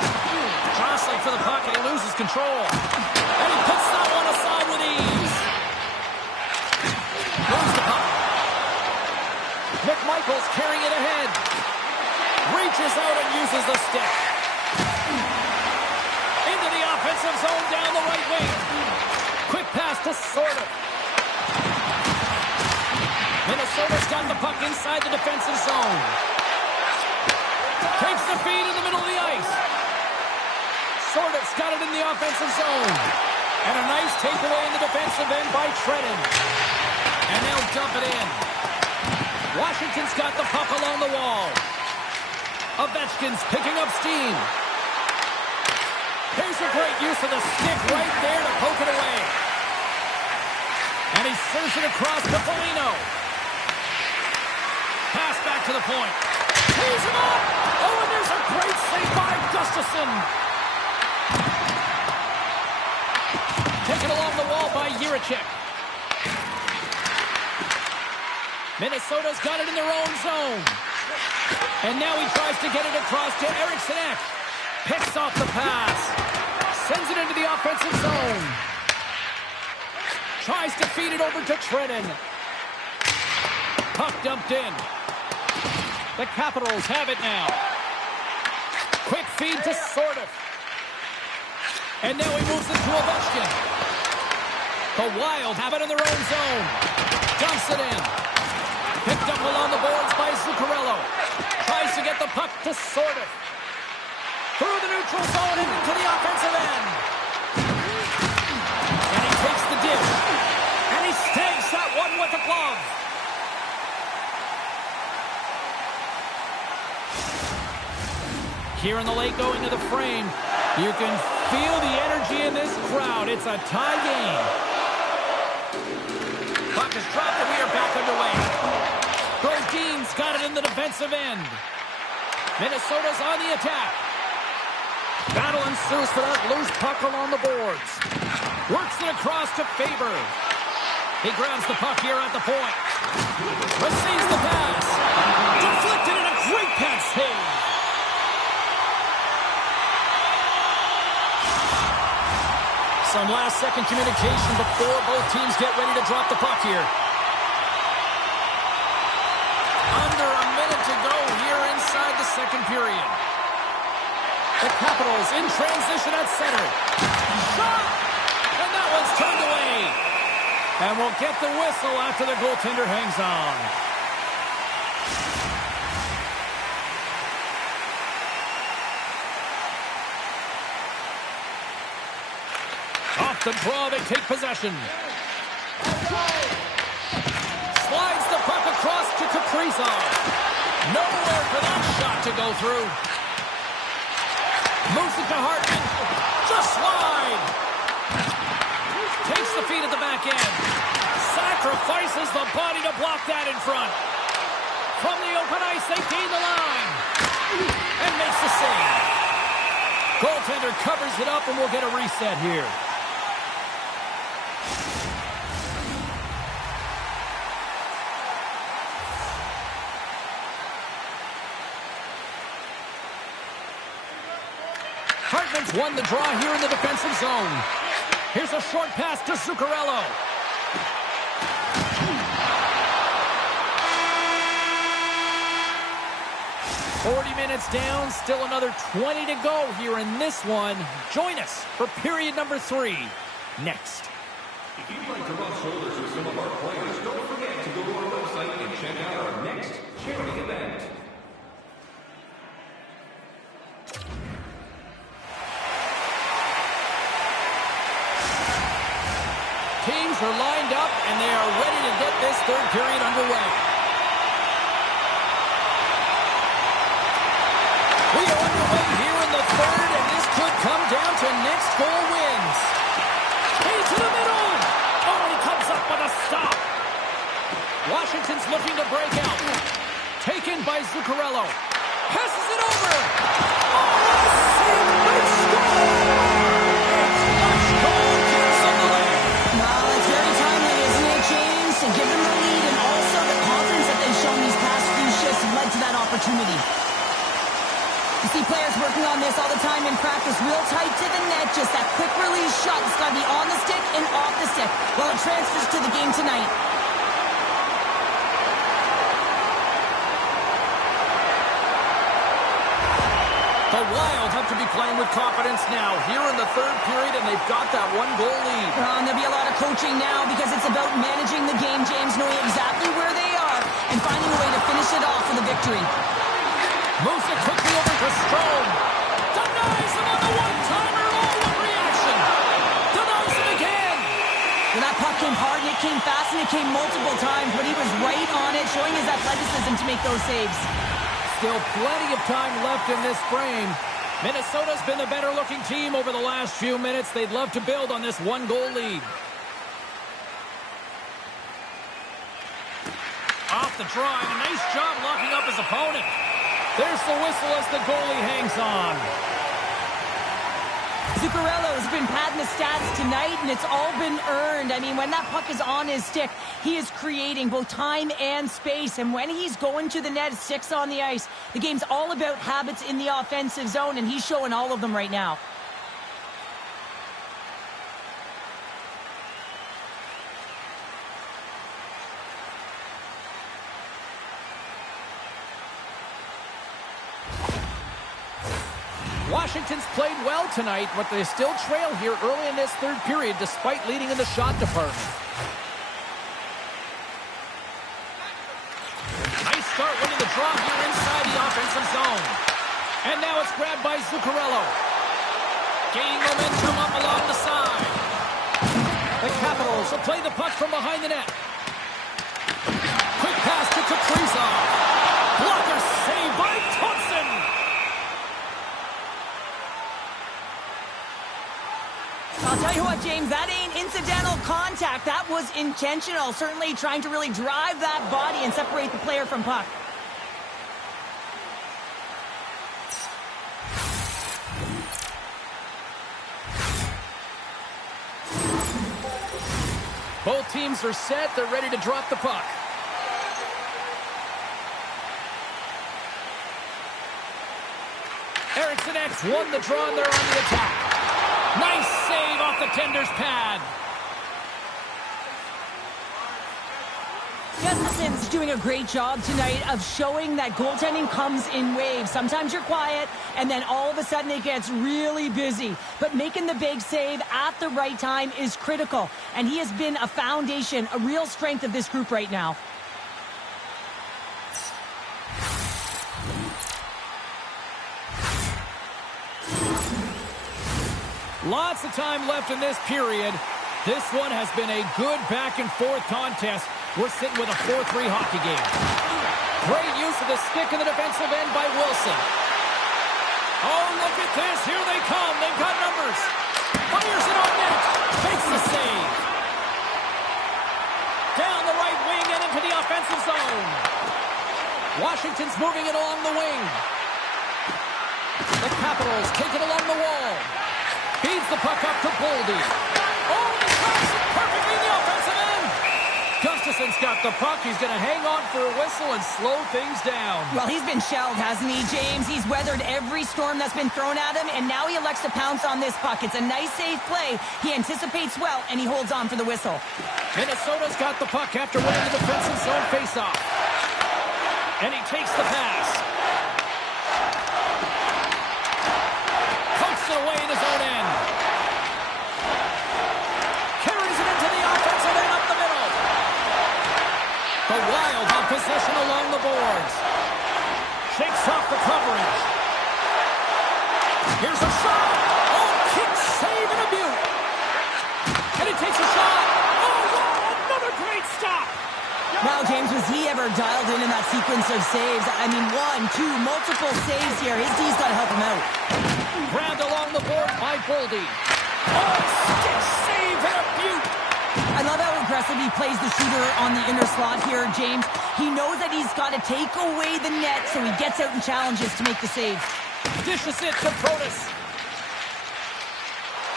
Jostling for the puck, and he loses control. And he puts that one aside with ease. Moves the puck. McMichael's carrying it ahead. Reaches out and uses the stick. Into the offensive zone down the right wing. Quick pass to Sorter. Minnesota's got the puck inside the defensive zone. Takes the feed in the middle of the ice. Sortev's got it in the offensive zone. And a nice takeaway in the defensive end by Trenton. And they'll dump it in. Washington's got the puck along the wall. Ovechkin's picking up steam. Here's a great use of the stick right there to poke it away. And he serves it across to Foligno. Pass back to the point. Tees him up! Oh, and there's a great save by Gustafsson. Taken along the wall by Jiricek. Minnesota's got it in their own zone. And now he tries to get it across to Eriksson Ek. Picks off the pass. Sends it into the offensive zone. Tries to feed it over to Trennan. Puck dumped in. The Capitals have it now. Quick feed to Sortif. And now he moves it to Ovechkin. The Wild have it in their own zone. Dumps it in. Picked up along the boards by Zuccarello. Tries to get the puck to Sortif. Through the neutral zone and into the offensive end. And he takes the dish. And he snags that one with the glove. Here in the late going to the frame. You can feel the energy in this crowd. It's a tie game. Puck is dropped and we are back underway. Brodin's got it in the defensive end. Minnesota's on the attack. Battle ensues for that loose puck along the boards. Works it across to Faber. He grabs the puck here at the point. Receives the pass. Deflected in a great pass save. Some last-second communication before both teams get ready to drop the puck here. Under a minute to go here inside the second period. The Capitals in transition at center. Shot! And that one's turned away. And we'll get the whistle after the goaltender hangs on. Off the draw, they take possession. Slides the puck across to Kaprizov. Nowhere for that shot to go through. Moves it to Hartman. Just slide. Takes the feed at the back end. Sacrifices the body to block that in front. From the open ice, they gain the line. And makes the save. Goaltender covers it up and we'll get a reset here. Hartman's won the draw here in the defensive zone. Here's a short pass to Zuccarello. "40 minutes down, still another 20 to go here in this one. Join us for period number 3 next. If you'd like to rub shoulders with some of our players, don't forget to go to our website and check out our next charity event. Teams are lined up, and they are ready to get this third period underway. We are underway here in the third, and this could come down to next goal wins. Into the middle. Oh, he comes up with a stop. Washington's looking to break out. Taken by Zuccarello. Passes it over. Oh, what a save. They score. It's much goal kicks on the lane. Well, it's very timely, isn't it, James? To give them the lead and also the confidence that they've shown these past few shifts led to that opportunity. You see players working on this all the time in practice, real tight to the net, just that quick release shot. It's got to be on the stick and off the stick. Well, it transfers to the game tonight. The Wild have to be playing with confidence now here in the third period, and they've got that one-goal lead. And there'll be a lot of coaching now because it's about managing the game, James, knowing exactly where they are and finding a way to finish it off for the victory. Moves it quickly over to Strome. Denies him on the one-timer. Oh, what reaction. Denies him again. Well, that puck came hard, and it came fast, and it came multiple times, but he was right on it, showing his athleticism to make those saves. Still plenty of time left in this frame. Minnesota's been the better-looking team over the last few minutes. They'd love to build on this one-goal lead. Off the draw, and a nice job locking up his opponent. There's the whistle as the goalie hangs on. Zuccarello's been padding the stats tonight, and it's all been earned. I mean, when that puck is on his stick, he is creating both time and space. And when he's going to the net, 6 on the ice, the game's all about habits in the offensive zone, and he's showing all of them right now. Washington's played well tonight, but they still trail here early in this third period despite leading in the shot department. Nice start winning the draw here inside the offensive zone. And now it's grabbed by Zuccarello. Gaining momentum up along the side. The Capitals will play the puck from behind the net. Quick pass to Kaprizov. Blocker save by Thompson. I'll tell you what, James, that ain't incidental contact. That was intentional, certainly trying to really drive that body and separate the player from puck. Both teams are set. They're ready to drop the puck. Eriksson X won the draw, and they're on the attack. Nice save off the tender's pad. Gustafson's doing a great job tonight of showing that goaltending comes in waves. Sometimes you're quiet, and then all of a sudden it gets really busy. But making the big save at the right time is critical. And he has been a foundation, a real strength of this group right now. Lots of time left in this period. This one has been a good back-and-forth contest. We're sitting with a 4-3 hockey game. Great use of the stick in the defensive end by Wilson. Oh, look at this. Here they come. They've got numbers. Fires it on net. Makes the save. Down the right wing and into the offensive zone. Washington's moving it along the wing. The Capitals take it along the wall. Feeds the puck up to Boldy. Oh, he drops it perfectly in the offensive end. Gustafson's got the puck. He's going to hang on for a whistle and slow things down. Well, he's been shelled, hasn't he, James? He's weathered every storm that's been thrown at him, and now he elects to pounce on this puck. It's a nice, safe play. He anticipates well, and he holds on for the whistle. Minnesota's got the puck after winning the defensive zone faceoff. And he takes the pass. Pokes it away in his own end. Carries it into the offensive end up the middle. The Wild have possession along the boards. Shakes off the coverage. Here's a shot. Oh, kick, save, and a beaut. And he takes a shot. Oh, wow, another great stop. Wow, James, was he ever dialed in that sequence of saves? I mean, 1, 2, multiple saves here. His D's got to help him out. Grabbed along the board by Boldy. Oh, stick save and a beaut. I love how aggressive he plays the shooter on the inner slot here, James. He knows that he's got to take away the net, so he gets out and challenges to make the saves. Dishes it to Protas.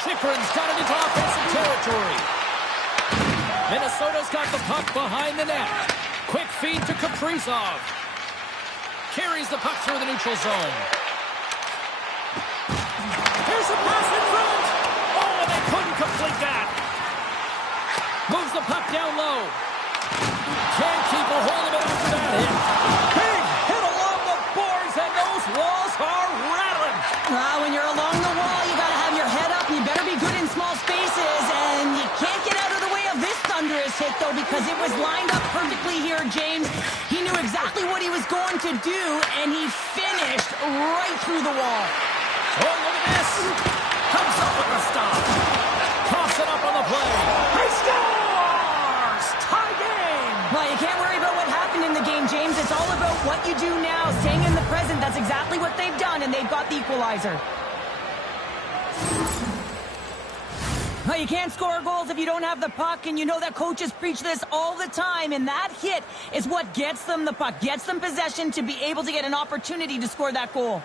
Chychrun's got it into offensive territory. Minnesota's got the puck behind the net. Quick feed to Kaprizov. Carries the puck through the neutral zone. Here's a pass in front. Oh, and they couldn't complete that. Moves the puck down low. Can't keep a hold of it after that hit. Big hit along the boards, and those walls are rattling. When you're along the wall, you got to have your head up. You better be good in small spaces, and you can't get out of the way of this thunderous hit, though, because it was lined up perfectly here, James. He knew exactly what he was going to do, and he finished right through the wall. Oh, look at this. Comes up with the stop. Toss it up on the play. He scores! it's all about what you do now, staying in the present. That's exactly what they've done, and they've got the equalizer. Well, you can't score goals if you don't have the puck, and you know that coaches preach this all the time, and that hit is what gets them the puck, gets them possession to be able to get an opportunity to score that goal.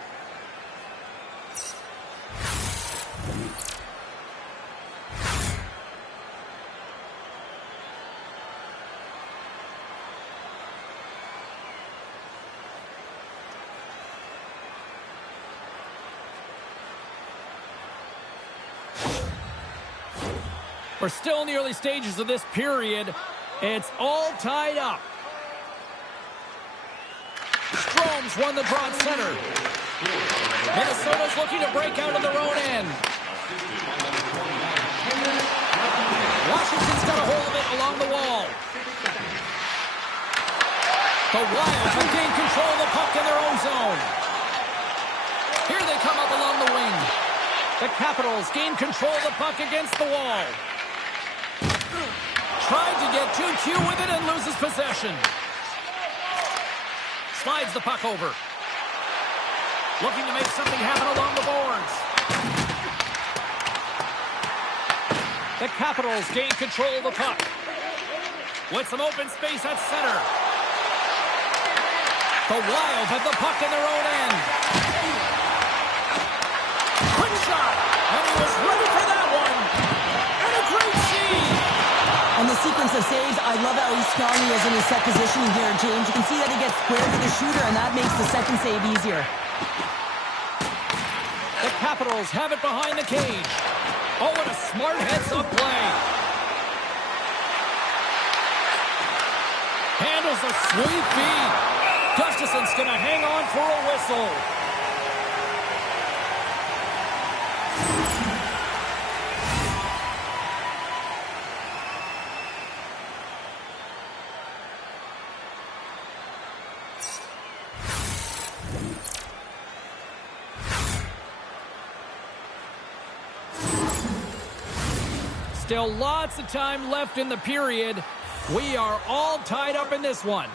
We're still in the early stages of this period. It's all tied up. Strome's won the draw at center. Minnesota's looking to break out of their own end. Washington's got a hold of it along the wall. The Wild have gained control of the puck in their own zone. Here they come up along the wing. The Capitals gain control of the puck against the wall. Tried to get too cute with it and loses possession. Slides the puck over. Looking to make something happen along the boards. The Capitals gain control of the puck. With some open space at center. The Wild have the puck in their own end. Quick shot! And he was ready for that one. And a great save! On the sequence of saves, I love how strong he is in his set positioning here, James. You can see that he gets square to the shooter, and that makes the second save easier. The Capitals have it behind the cage. Oh, what a smart heads-up play. Handles a sweet feed. Gustafson's going to hang on for a whistle. Still lots of time left in the period. We are all tied up in this one.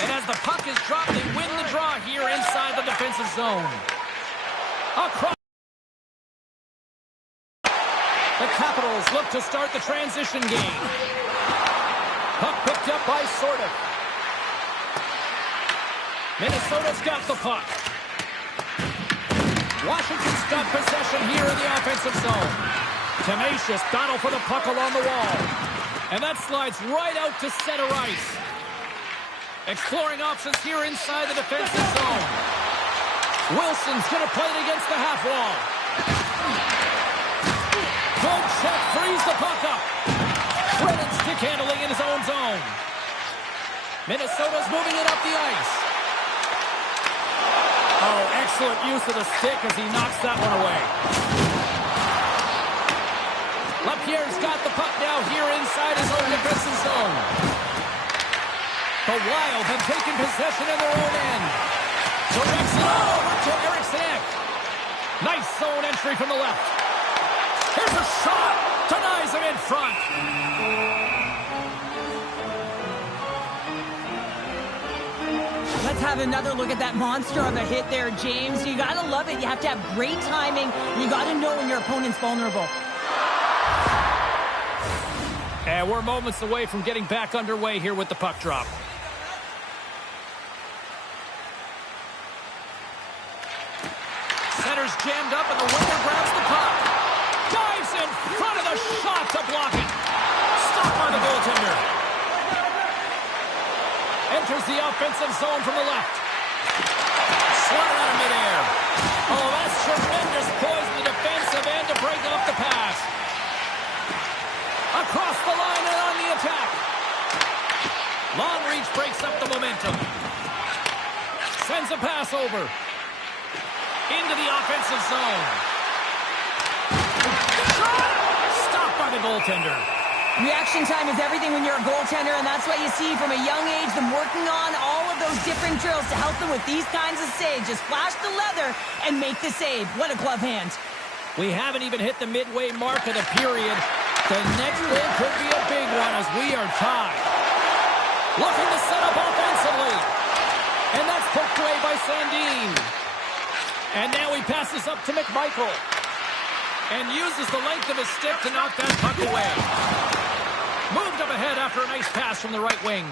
And as the puck is dropped, they win the draw here inside the defensive zone. Across. The Capitals look to start the transition game. Puck picked up by Sordic. Minnesota's got the puck. Washington's got possession here in the offensive zone. Tenacious battle for the puck along the wall. And that slides right out to center ice. Exploring options here inside the defensive zone. Wilson's going to play it against the half wall. Good check, frees the puck up. Brennan stick handling in his own zone. Minnesota's moving it up the ice. Oh, excellent use of the stick as he knocks that one away. LaPierre's got the puck now here inside his own defensive zone. The Wild have taken possession in their own end. Directs it over to Eriksson. Nice zone entry from the left. Here's a shot. Denies him in front. Let's have another look at that monster of a hit there, James. You got to love it. You have to have great timing. You got to know when your opponent's vulnerable. And we're moments away from getting back underway here with the puck drop. Center's jammed up and the winger grabs the puck. Dives in front of the shot to block it. Stopped by the goaltender. Enters the offensive zone from the left. Slid out of midair. Oh, that's tremendous poise in the defensive end to break off the pass. Across the line and on the attack. Long reach breaks up the momentum. Sends a pass over. Into the offensive zone. Shot! Stopped by the goaltender. Reaction time is everything when you're a goaltender, and that's what you see from a young age, them working on all of those different drills to help them with these kinds of saves. Just flash the leather and make the save. What a glove hand. We haven't even hit the midway mark of the period. The next goal could be a big one as we are tied. Looking to set up offensively. And that's poked away by Sandin. And now he passes up to McMichael. And uses the length of his stick to knock that puck away. Moved up ahead after a nice pass from the right wing.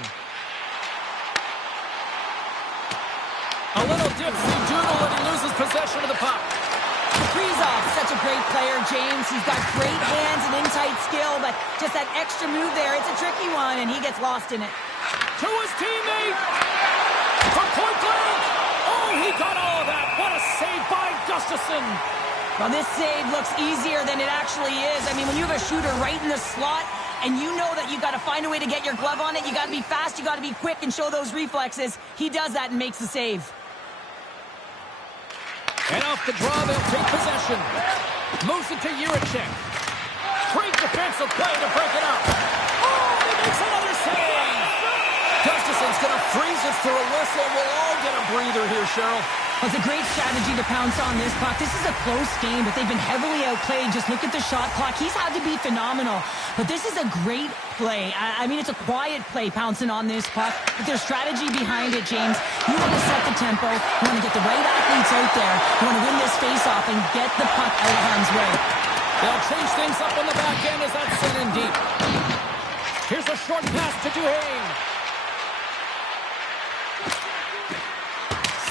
A little dipsy-doodle and he loses possession of the puck. Kaprizov, such a great player, James. He's got great hands and in-tight skill, but just that extra move there, it's a tricky one, and he gets lost in it. To his teammate! From point blank! Oh, he got all of that! What a save by Gustafsson! Well, this save looks easier than it actually is. I mean, when you have a shooter right in the slot, and you know that you got to find a way to get your glove on it, you got to be fast, you got to be quick and show those reflexes. He does that and makes the save. And off the draw, they'll take possession. Moves it to Jiricek. Great defensive play to break it up. Oh, he makes another save! Gustafsson's going to freeze it for a whistle. We'll all get a breather here, Cheryl. Well, it's a great strategy to pounce on this puck. This is a close game, but they've been heavily outplayed. Just look at the shot clock. He's had to be phenomenal. But this is a great play. I mean, it's a quiet play pouncing on this puck. But there's strategy behind it, James. You want to set the tempo. You want to get the right athletes out there. You want to win this face-off and get the puck out of harm's way. They'll change things up on the back end as that's sent in deep. Here's a short pass to Duhaime.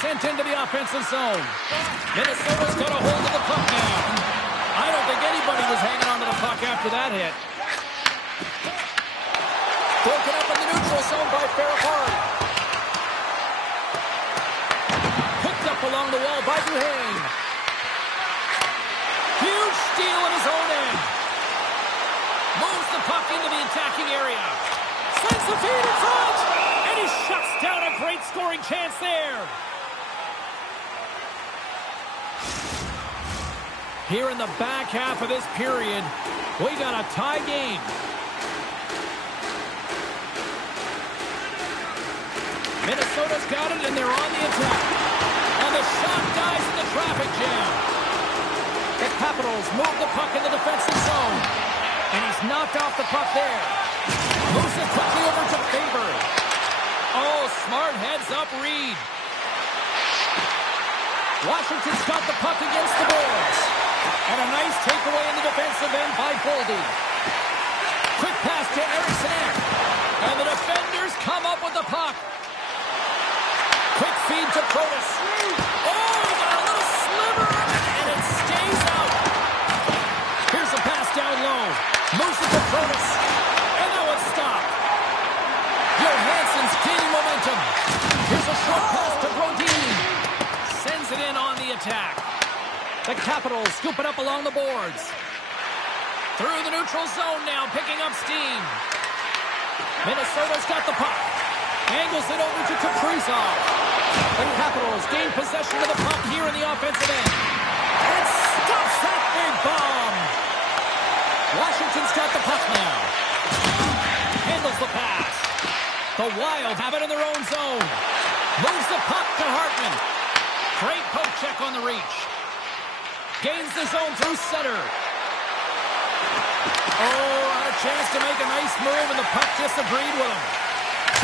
Sent into the offensive zone. Minnesota's got a hold of the puck now. I don't think anybody was hanging on to the puck after that hit. Broken up in the neutral zone by Ferrapari. Picked up along the wall by Duhaime. Huge steal in his own end. Moves the puck into the attacking area. Sends the feed in front. And he shuts down a great scoring chance there. Here in the back half of this period, we got a tie game. Minnesota's got it, and they're on the attack. And the shot dies in the traffic jam. The Capitals move the puck in the defensive zone. And he's knocked off the puck there. Moves it quickly over to Faber. Oh, smart heads-up read. Washington's got the puck against the boards. And a nice takeaway in the defensive end by Boldy. Quick pass to Eriksson. And the defenders come up with the puck. Quick feed to Protas. Oh, he got a little sliver of it, and it stays out. Here's a pass down low. Moves it to Protas. And now it's stopped. Johansson's gaining momentum. Here's a short pass to Brodin. Sends it in on the attack. The Capitals scoop it up along the boards. Through the neutral zone now, picking up steam. Minnesota's got the puck. Angles it over to Kaprizov. The Capitals gain possession of the puck here in the offensive end. And stops that big bomb. Washington's got the puck now. Handles the pass. The Wild have it in their own zone. Moves the puck to Hartman. Great poke check on the reach. Gains the zone through center. Oh, had a chance to make a nice move, and the puck disagreed with him.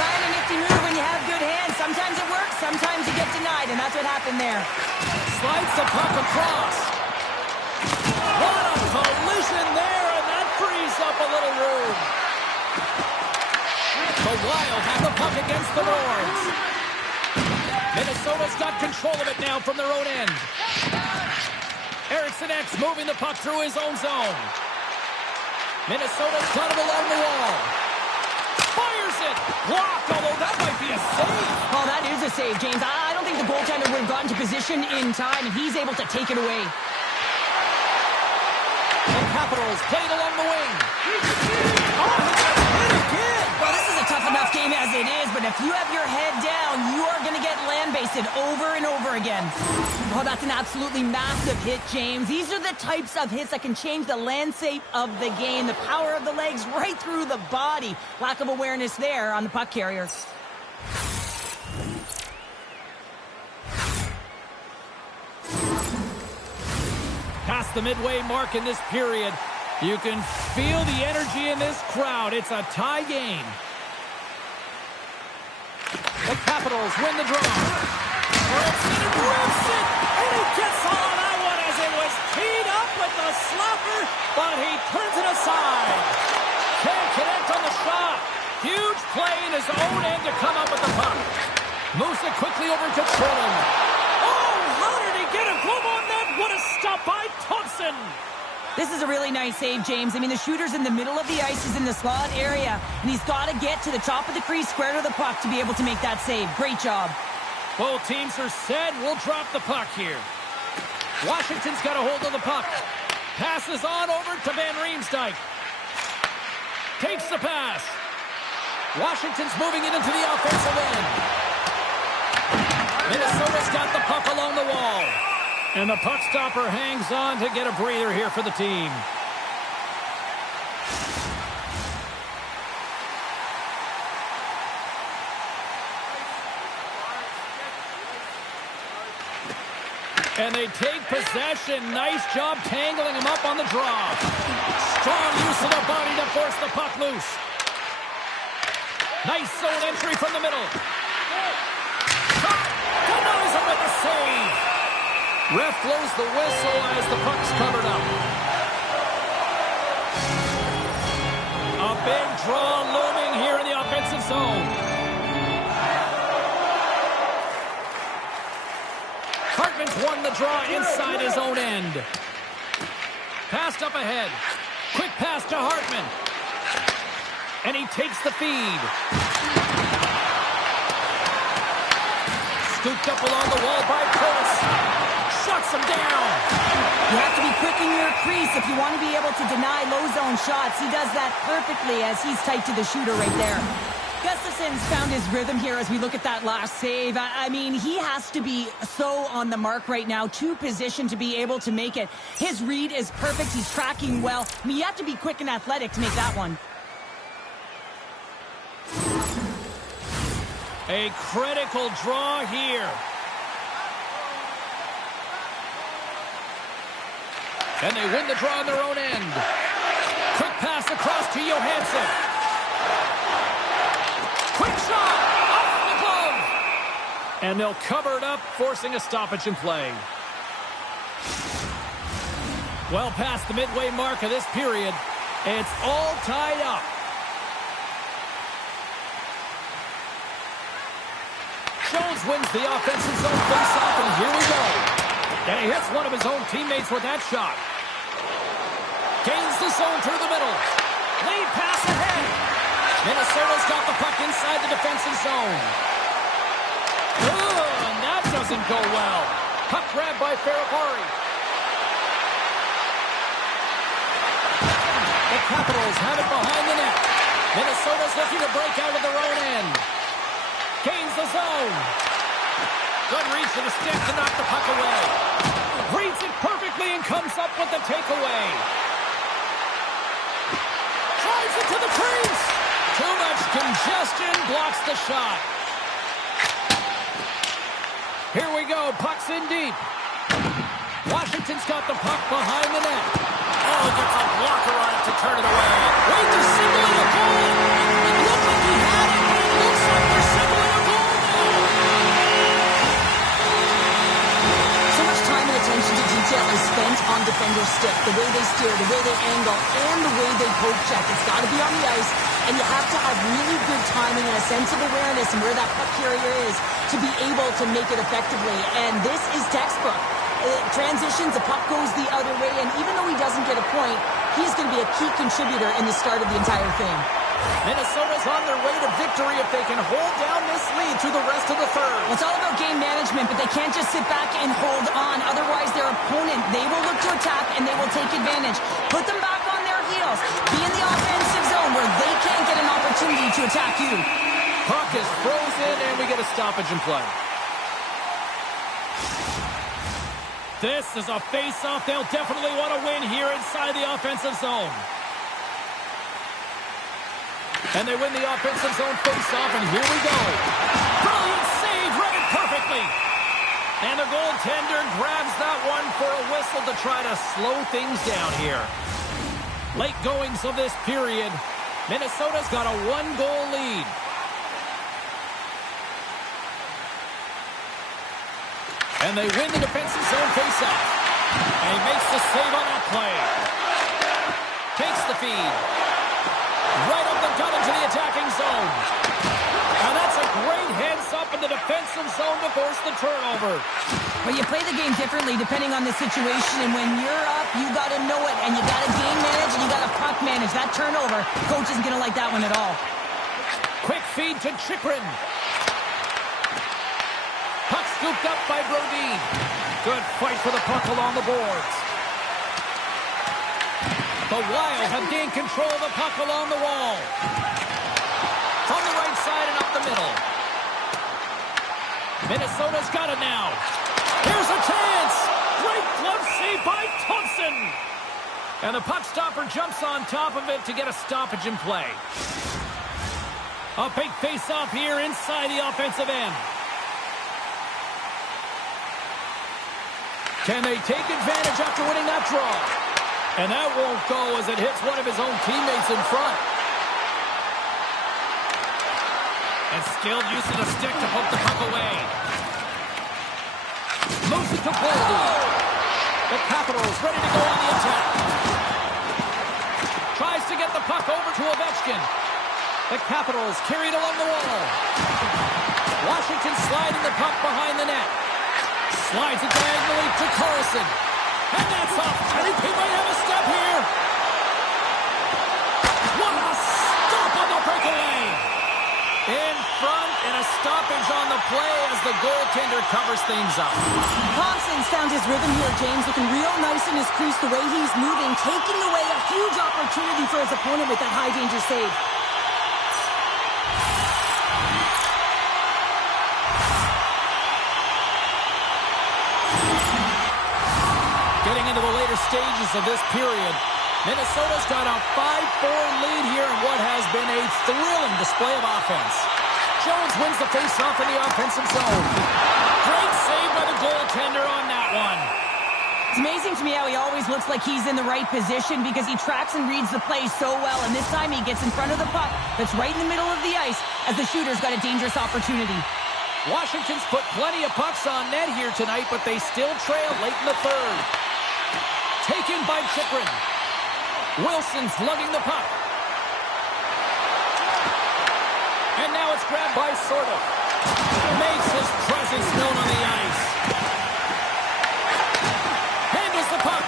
Trying a nifty move when you have good hands. Sometimes it works, sometimes you get denied, and that's what happened there. Slides the puck across. What a collision there, and that frees up a little room. The Wild have the puck against the boards. Minnesota's got control of it now from their own end. Eriksson X moving the puck through his own zone. Minnesota's got it along the wall. Fires it! Blocked, although that might be a save. Oh, that is a save, James. I don't think the goaltender would have gotten to position in time, and he's able to take it away. The Capitals played along the wing. Oh, hit again! Well, this is a tough enough game as it is, but if you have your head down, you are going to get land-basted over and over again. Oh, that's an absolutely massive hit, James. These are the types of hits that can change the landscape of the game. The power of the legs right through the body. Lack of awareness there on the puck carrier. Past the midway mark in this period, You can feel the energy in this crowd. It's a tie game. The Capitals win the draw. Carlson rips it, and he gets all of that one as it was teed up with the slapper, but he turns it aside. Can't connect on the shot. Huge play in his own end to come up with the puck. Moves it quickly over to Trilling. Oh, how did he get a glove on that? What a stop by Thompson. This is a really nice save, James. I mean, the shooter's in the middle of the ice. He's in the slot area, and he's got to get to the top of the crease, square to the puck, to be able to make that save. Great job. Both teams are set. We'll drop the puck here. Washington's got a hold of the puck. Passes on over to Van Riemsdyk. Takes the pass. Washington's moving it into the offensive end. Minnesota's got the puck along the wall. And the puck stopper hangs on to get a breather here for the team. And they take possession. Nice job tangling him up on the draw. Strong use of the body to force the puck loose. Nice zone entry from the middle. Denies him with the save. Ref blows the whistle as the puck's covered up. A big draw looming here in the offensive zone. Hartman's won the draw inside his own end. Passed up ahead. Quick pass to Hartman. And he takes the feed. Scooped up along the wall by Curtis. Shuts him down. You have to be quick in your crease if you want to be able to deny low zone shots. He does that perfectly as he's tight to the shooter right there. Gustafson's found his rhythm here as we look at that last save. I mean, he has to be so on the mark right now, to position to be able to make it. His read is perfect. He's tracking well. I mean, you have to be quick and athletic to make that one. A critical draw here. And they win the draw on their own end. Quick pass across to Johansson. Quick shot! Off the glove! And they'll cover it up, forcing a stoppage in play. Well past the midway mark of this period, it's all tied up. Jones wins the offensive zone faceoff, and here we go. And he hits one of his own teammates with that shot. Gains the zone through the middle. Lead pass ahead. Minnesota's got the puck inside the defensive zone. Ooh, and that doesn't go well. Puck grabbed by Ferrapari. The Capitals have it behind the net. Minnesota's looking to break out of their own end. Gains the zone. Good reach to the stick to knock the puck away. Reads it perfectly and comes up with the takeaway. Drives it to the crease. Too much congestion, blocks the shot. Here we go, puck's in deep. Washington's got the puck behind the net. Oh, gets a blocker on it to turn it away. Wait, they're signaling a goal. It looked like he had it, but it looks like they're signaling a goal now. So much time and attention to detail is spent on defender's stick. The way they steer, the way they angle, and the way they poke check. It's got to be on the ice, and you have to have really good timing and a sense of awareness and where that puck carrier is to be able to make it effectively. And this is textbook. Transitions, the puck goes the other way, and even though he doesn't get a point, he's going to be a key contributor in the start of the entire thing. Minnesota's on their way to victory if they can hold down this lead through the rest of the third. Well, it's all about game management, but they can't just sit back and hold on. Otherwise, their opponent, they will look to attack, and they will take advantage. Put them back on their heels. Be in the offensive zone where they can't get an opportunity to attack you. Puck is frozen, and we get a stoppage in play. This is a face-off they'll definitely want to win here inside the offensive zone. And they win the offensive zone face-off, and here we go. Brilliant save, read it perfectly. And the goaltender grabs that one for a whistle to try to slow things down here. Late goings of this period. Minnesota's got a 1-goal lead. And they win the defensive zone faceoff. And he makes the save on that play. Takes the feed. Right up the gut into the attacking zone. And that's a great heads-up in the defensive zone to force the turnover. Well, you play the game differently depending on the situation, and when you're up, you got to know it, and you got to game manage, and you got to puck manage. That turnover, coach isn't going to like that one at all. Quick feed to Chychrun. Puck scooped up by Brodin. Good fight for the puck along the boards. The Wild have gained control of the puck along the wall. From the right side and up the middle. Minnesota's got it now. Here's a chance. Great glove save by Thompson. And the puck stopper jumps on top of it to get a stoppage in play. A big face-off here inside the offensive end. Can they take advantage after winning that draw? And that won't go as it hits one of his own teammates in front. And skilled use of the stick to poke the puck away. Moves it to Boldy. The Capitals ready to go on the attack. Tries to get the puck over to Ovechkin. The Capitals carried along the wall. Washington sliding the puck behind the net. Slides it diagonally to Carlson. And that's off. He might have a step here. What a stop on the breakaway. In front and a stoppage on the play as the goaltender covers things up. Thompson's found his rhythm here, James, looking real nice in his crease the way he's moving, taking away a huge opportunity for his opponent with that high-danger save. Getting into the later stages of this period, Minnesota's got a 5-4 lead here in what has been a thrilling display of offense. Jones wins the face-off in the offensive zone. Great save by the goaltender on that one. It's amazing to me how he always looks like he's in the right position because he tracks and reads the play so well, and this time he gets in front of the puck that's right in the middle of the ice as the shooter's got a dangerous opportunity. Washington's put plenty of pucks on net here tonight, but they still trail late in the third. Taken by Chychrun. Wilson's lugging the puck. And now it's grabbed by Sordo. Makes his presence known on the ice. Handles the puck.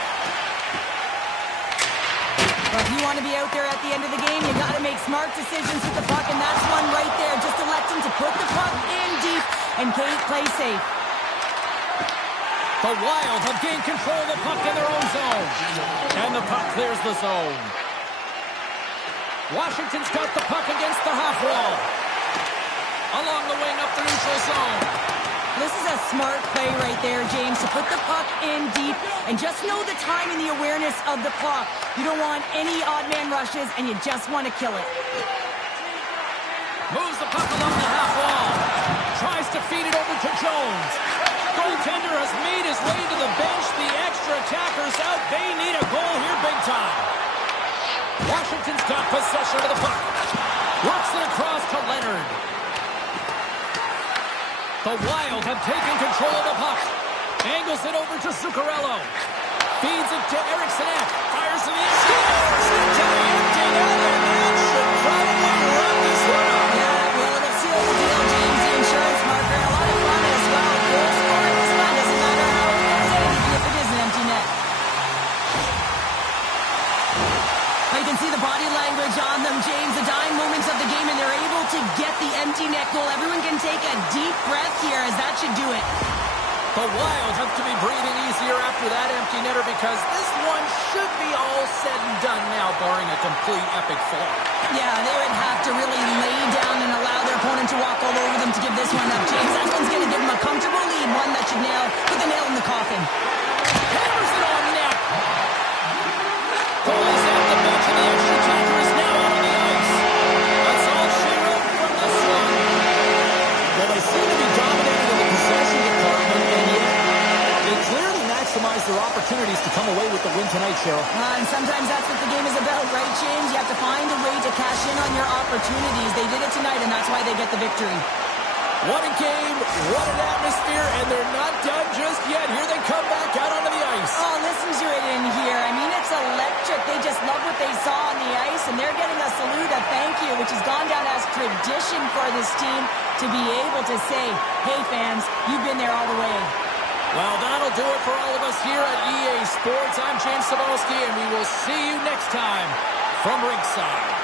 Well, if you want to be out there at the end of the game, you got to make smart decisions with the puck, and that's one right there. Just elect him to put the puck in deep and play safe. The Wild have gained control of the puck in their own zone. And the puck clears the zone. Washington's got the puck against the half wall. Along the wing up the neutral zone. This is a smart play right there, James, to put the puck in deep and just know the time and the awareness of the clock. You don't want any odd man rushes, and you just want to kill it. Moves the puck along the half wall. Tries to feed it over to Jones. Goaltender has made his way to the bench. The extra attacker's out. They need a goal here big time. Washington's got possession of the puck. Works it across to Leonard. The Wild have taken control of the puck. Angles it over to Zuccarello. Feeds it to Eriksson. Fires to the end. Scores! To the empty net, and that should probably run this one up. Yeah, well, it'll seal the deal, James. The insurance marker. A lot of fun as well. Goal scoring is fun. Doesn't matter how it goes in, even if it is an empty net. You can see the body language on them, James. The dying moments of the game, and they're able to get the empty net goal. Everyone can take a deep breath here, as that should do it. The Wild have to be breathing easier after that empty netter because this one should be all said and done now, barring a complete epic fall. Yeah, they would have to really lay down and allow their opponent to walk all over them to give this one up, James. That one's going to give them a comfortable lead, one that should put the nail in the coffin. Hammers it on net. Goalie's at the bench, and the extra attacker is now out on the ice. That's all she wrote from this one. Well, they seem to be dominating in the possession department, and yet they clearly maximize their opportunities to come away with the win tonight, Cheryl. And sometimes that's what the game is about, right, James? You have to find a way to cash in on your opportunities. They did it tonight, and that's why they get the victory. What a game, what an atmosphere, and they're not done just yet. Here they come back out onto the ice. Oh, listen to it in here. I mean, it's electric. They just love what they saw on the ice, and they're getting a salute, a thank you, which has gone down as tradition for this team to be able to say, hey, fans, you've been there all the way. Well, that'll do it for all of us here at EA Sports. I'm James Cebulski, and we will see you next time from ringside.